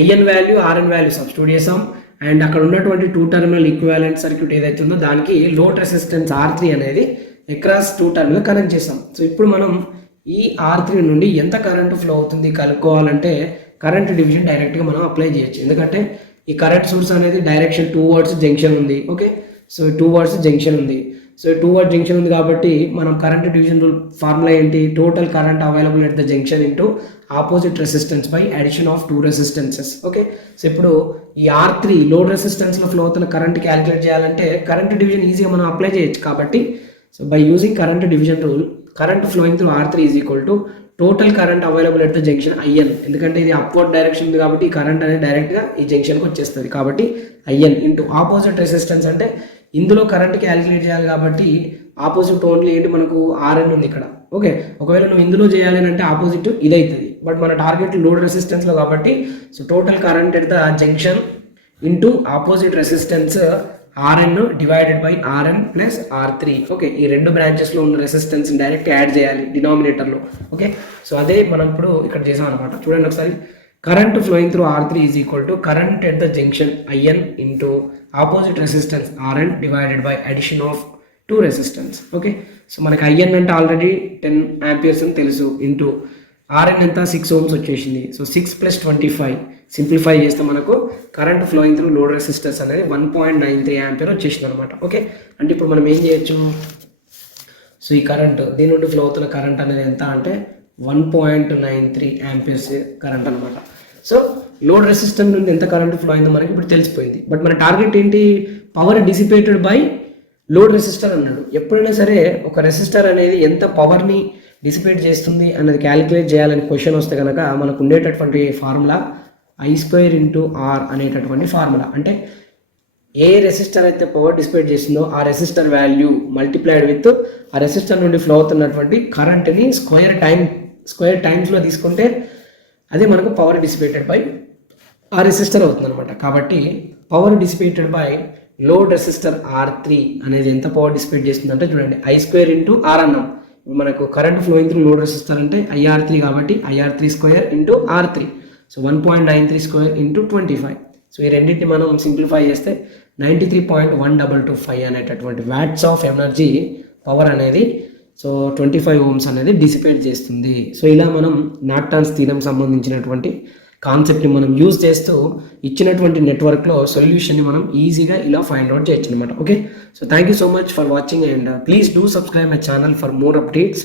IN value RN value substitute చేసాం and అక్కడ ఉన్నటువంటి 2 terminal equivalent circuit ఏదైతే ఉందో దానికి లోడ్ రెసిస్టెన్స్ R3 అనేది అక్రాస్ 2 టెర్మినల్ కనెక్ట్ చేసాం. సో ఇప్పుడు మనం ఈ R3 నుండి ఎంత కరెంట్ ఫ్లో అవుతుంది కనుక్కోవాలంటే కరెంట్ డివిజన్ డైరెక్ట్గా మనం అప్లై చేయొచ్చు. ఎందుకంటే ఈ కరెంట్ సోర్స్ అనేది డైరెక్షన్ 2 వర్డ్స్ జంక్షన్ ఉంది. ఓకే, సో 2 వర్డ్స్ జంక్షన్ ఉంది. సో 2 వర్డ్ జంక్షన్ ఉంది కాబట్టి మనం కరెంట్ డివిజన్ రూల్ ఫార్ములా ఏంటి, total current available at the junction into opposite resistance by addition of 2 resistances. Okay, so ఇప్పుడు ఈ R3 load రెసిస్టెన్స్లో flow అవుతున్న current calculate చేయాలంటే current division ఈజీగా మనం అప్లై చేయొచ్చు. కాబట్టి so by using current division rule, current flowing through R3 is equal to total current available at the junction IN. ఎందుకంటే ఇది అప్వర్డ్ డైరెక్షన్ ఉంది కాబట్టి ఈ కరెంట్ అనేది డైరెక్ట్గా ఈ జంక్షన్కి వచ్చేస్తుంది. కాబట్టి IN ఇంటూ ఆపోజిట్ రెసిస్టెన్స్, అంటే ఇందులో కరెంట్ క్యాలిక్యులేట్ చేయాలి కాబట్టి ఆపోజిట్ ఓన్లీ ఏంటి మనకు RN ఉంది ఇక్కడ. ఓకే, ఒకవేళ నువ్వు ఇందులో చేయాలి అంటే ఆపోజిట్ ఇది అవుతుంది, బట్ మన టార్గెట్ లోడ్ రెసిస్టెన్స్లో కాబట్టి so total current at the junction into opposite resistance RN divided by RN plus R3. Okay, ఈ 2 బ్రాంచెస్లో ఉన్న రెసిస్టెన్స్ డైరెక్ట్ యాడ్ చేయాలి డినామినేటర్లో. ఓకే, సో అదే మనం ఇప్పుడు ఇక్కడ చేసాం అనమాట. చూడండి ఒకసారి, current flowing through R3 is equal to current at the junction IN into opposite resistance RN divided by addition of 2 resistance. Okay, so మనకి IN అంటే ఆల్రెడీ 10 ఆంపియర్స్ అని తెలుసు, ఇంటూ RN ఎంత 6 ohms వచ్చేసింది. సో 6 + 25 సింప్లిఫై చేస్తే మనకు current flowing through load resistors అనేది 1.93 ampere వచ్చేసింది అనమాట. ఓకే, అంటే ఇప్పుడు మనం ఏం చేయొచ్చు, సో ఈ కరెంట్ దీని నుండి ఫ్లో అవుతున్న కరెంట్ అనేది ఎంత అంటే 1.93 ఆంపియర్స్ కరెంట్ అనమాట. సో లోడ్ రెసిస్టెన్స్ నుండి ఎంత కరెంట్ ఫ్లో అయిందో మనకి ఇప్పుడు తెలిసిపోయింది. బట్ మన టార్గెట్ ఏంటి, power dissipated by load resistor అన్నాడు. ఎప్పుడైనా సరే ఒక రెసిస్టర్ అనేది ఎంత పవర్ని డిసిపేట్ చేస్తుంది అన్నది క్యాలిక్యులేట్ చేయాలని క్వశ్చన్ వస్తే కనుక మనకు ఉండేటటువంటి ఫార్ములా I² × R అనేటటువంటి ఫార్ములా. అంటే ఏ రెసిస్టర్ అయితే పవర్ డిసిపేట్ చేస్తుందో ఆ రెసిస్టర్ వాల్యూ మల్టిప్లైడ్ విత్ ఆ రెసిస్టర్ నుండి ఫ్లో అవుతున్నటువంటి కరెంట్ని స్క్వేర్ టైమ్స్లో తీసుకుంటే అదే మనకు పవర్ డిసిపేటెడ్ బై ఆ రెసిస్టర్ అవుతుంది అనమాట. కాబట్టి power dissipated by load resistor R3 అనేది ఎంత పవర్ డిసిపేట్ చేస్తుందంటే చూడండి, I² × R అన్నాం. మనకు current flowing through load resistor అంటే IR3 కాబట్టి IR3² × R3. సో 1.93² × 25. సో ఈ రెండింటిని మనం సింప్లిఫై చేస్తే 93.1225 అనేటటువంటి వాట్స్ ఆఫ్ ఎనర్జీ పవర్ అనేది సో 25 ohms అనేది డిసిపేట్ చేస్తుంది. సో ఇలా మనం నార్టన్స్ థీరం సంబంధించినటువంటి కాన్సెప్ట్ని మనం యూజ్ చేస్తూ ఇచ్చినటువంటి నెట్వర్క్లో సొల్యూషన్ని మనం ఈజీగా ఇలా ఫైండ్ అవుట్ చేయొచ్చు అనమాట. Okay, so thank you so much for watching and please do subscribe my channel for more updates.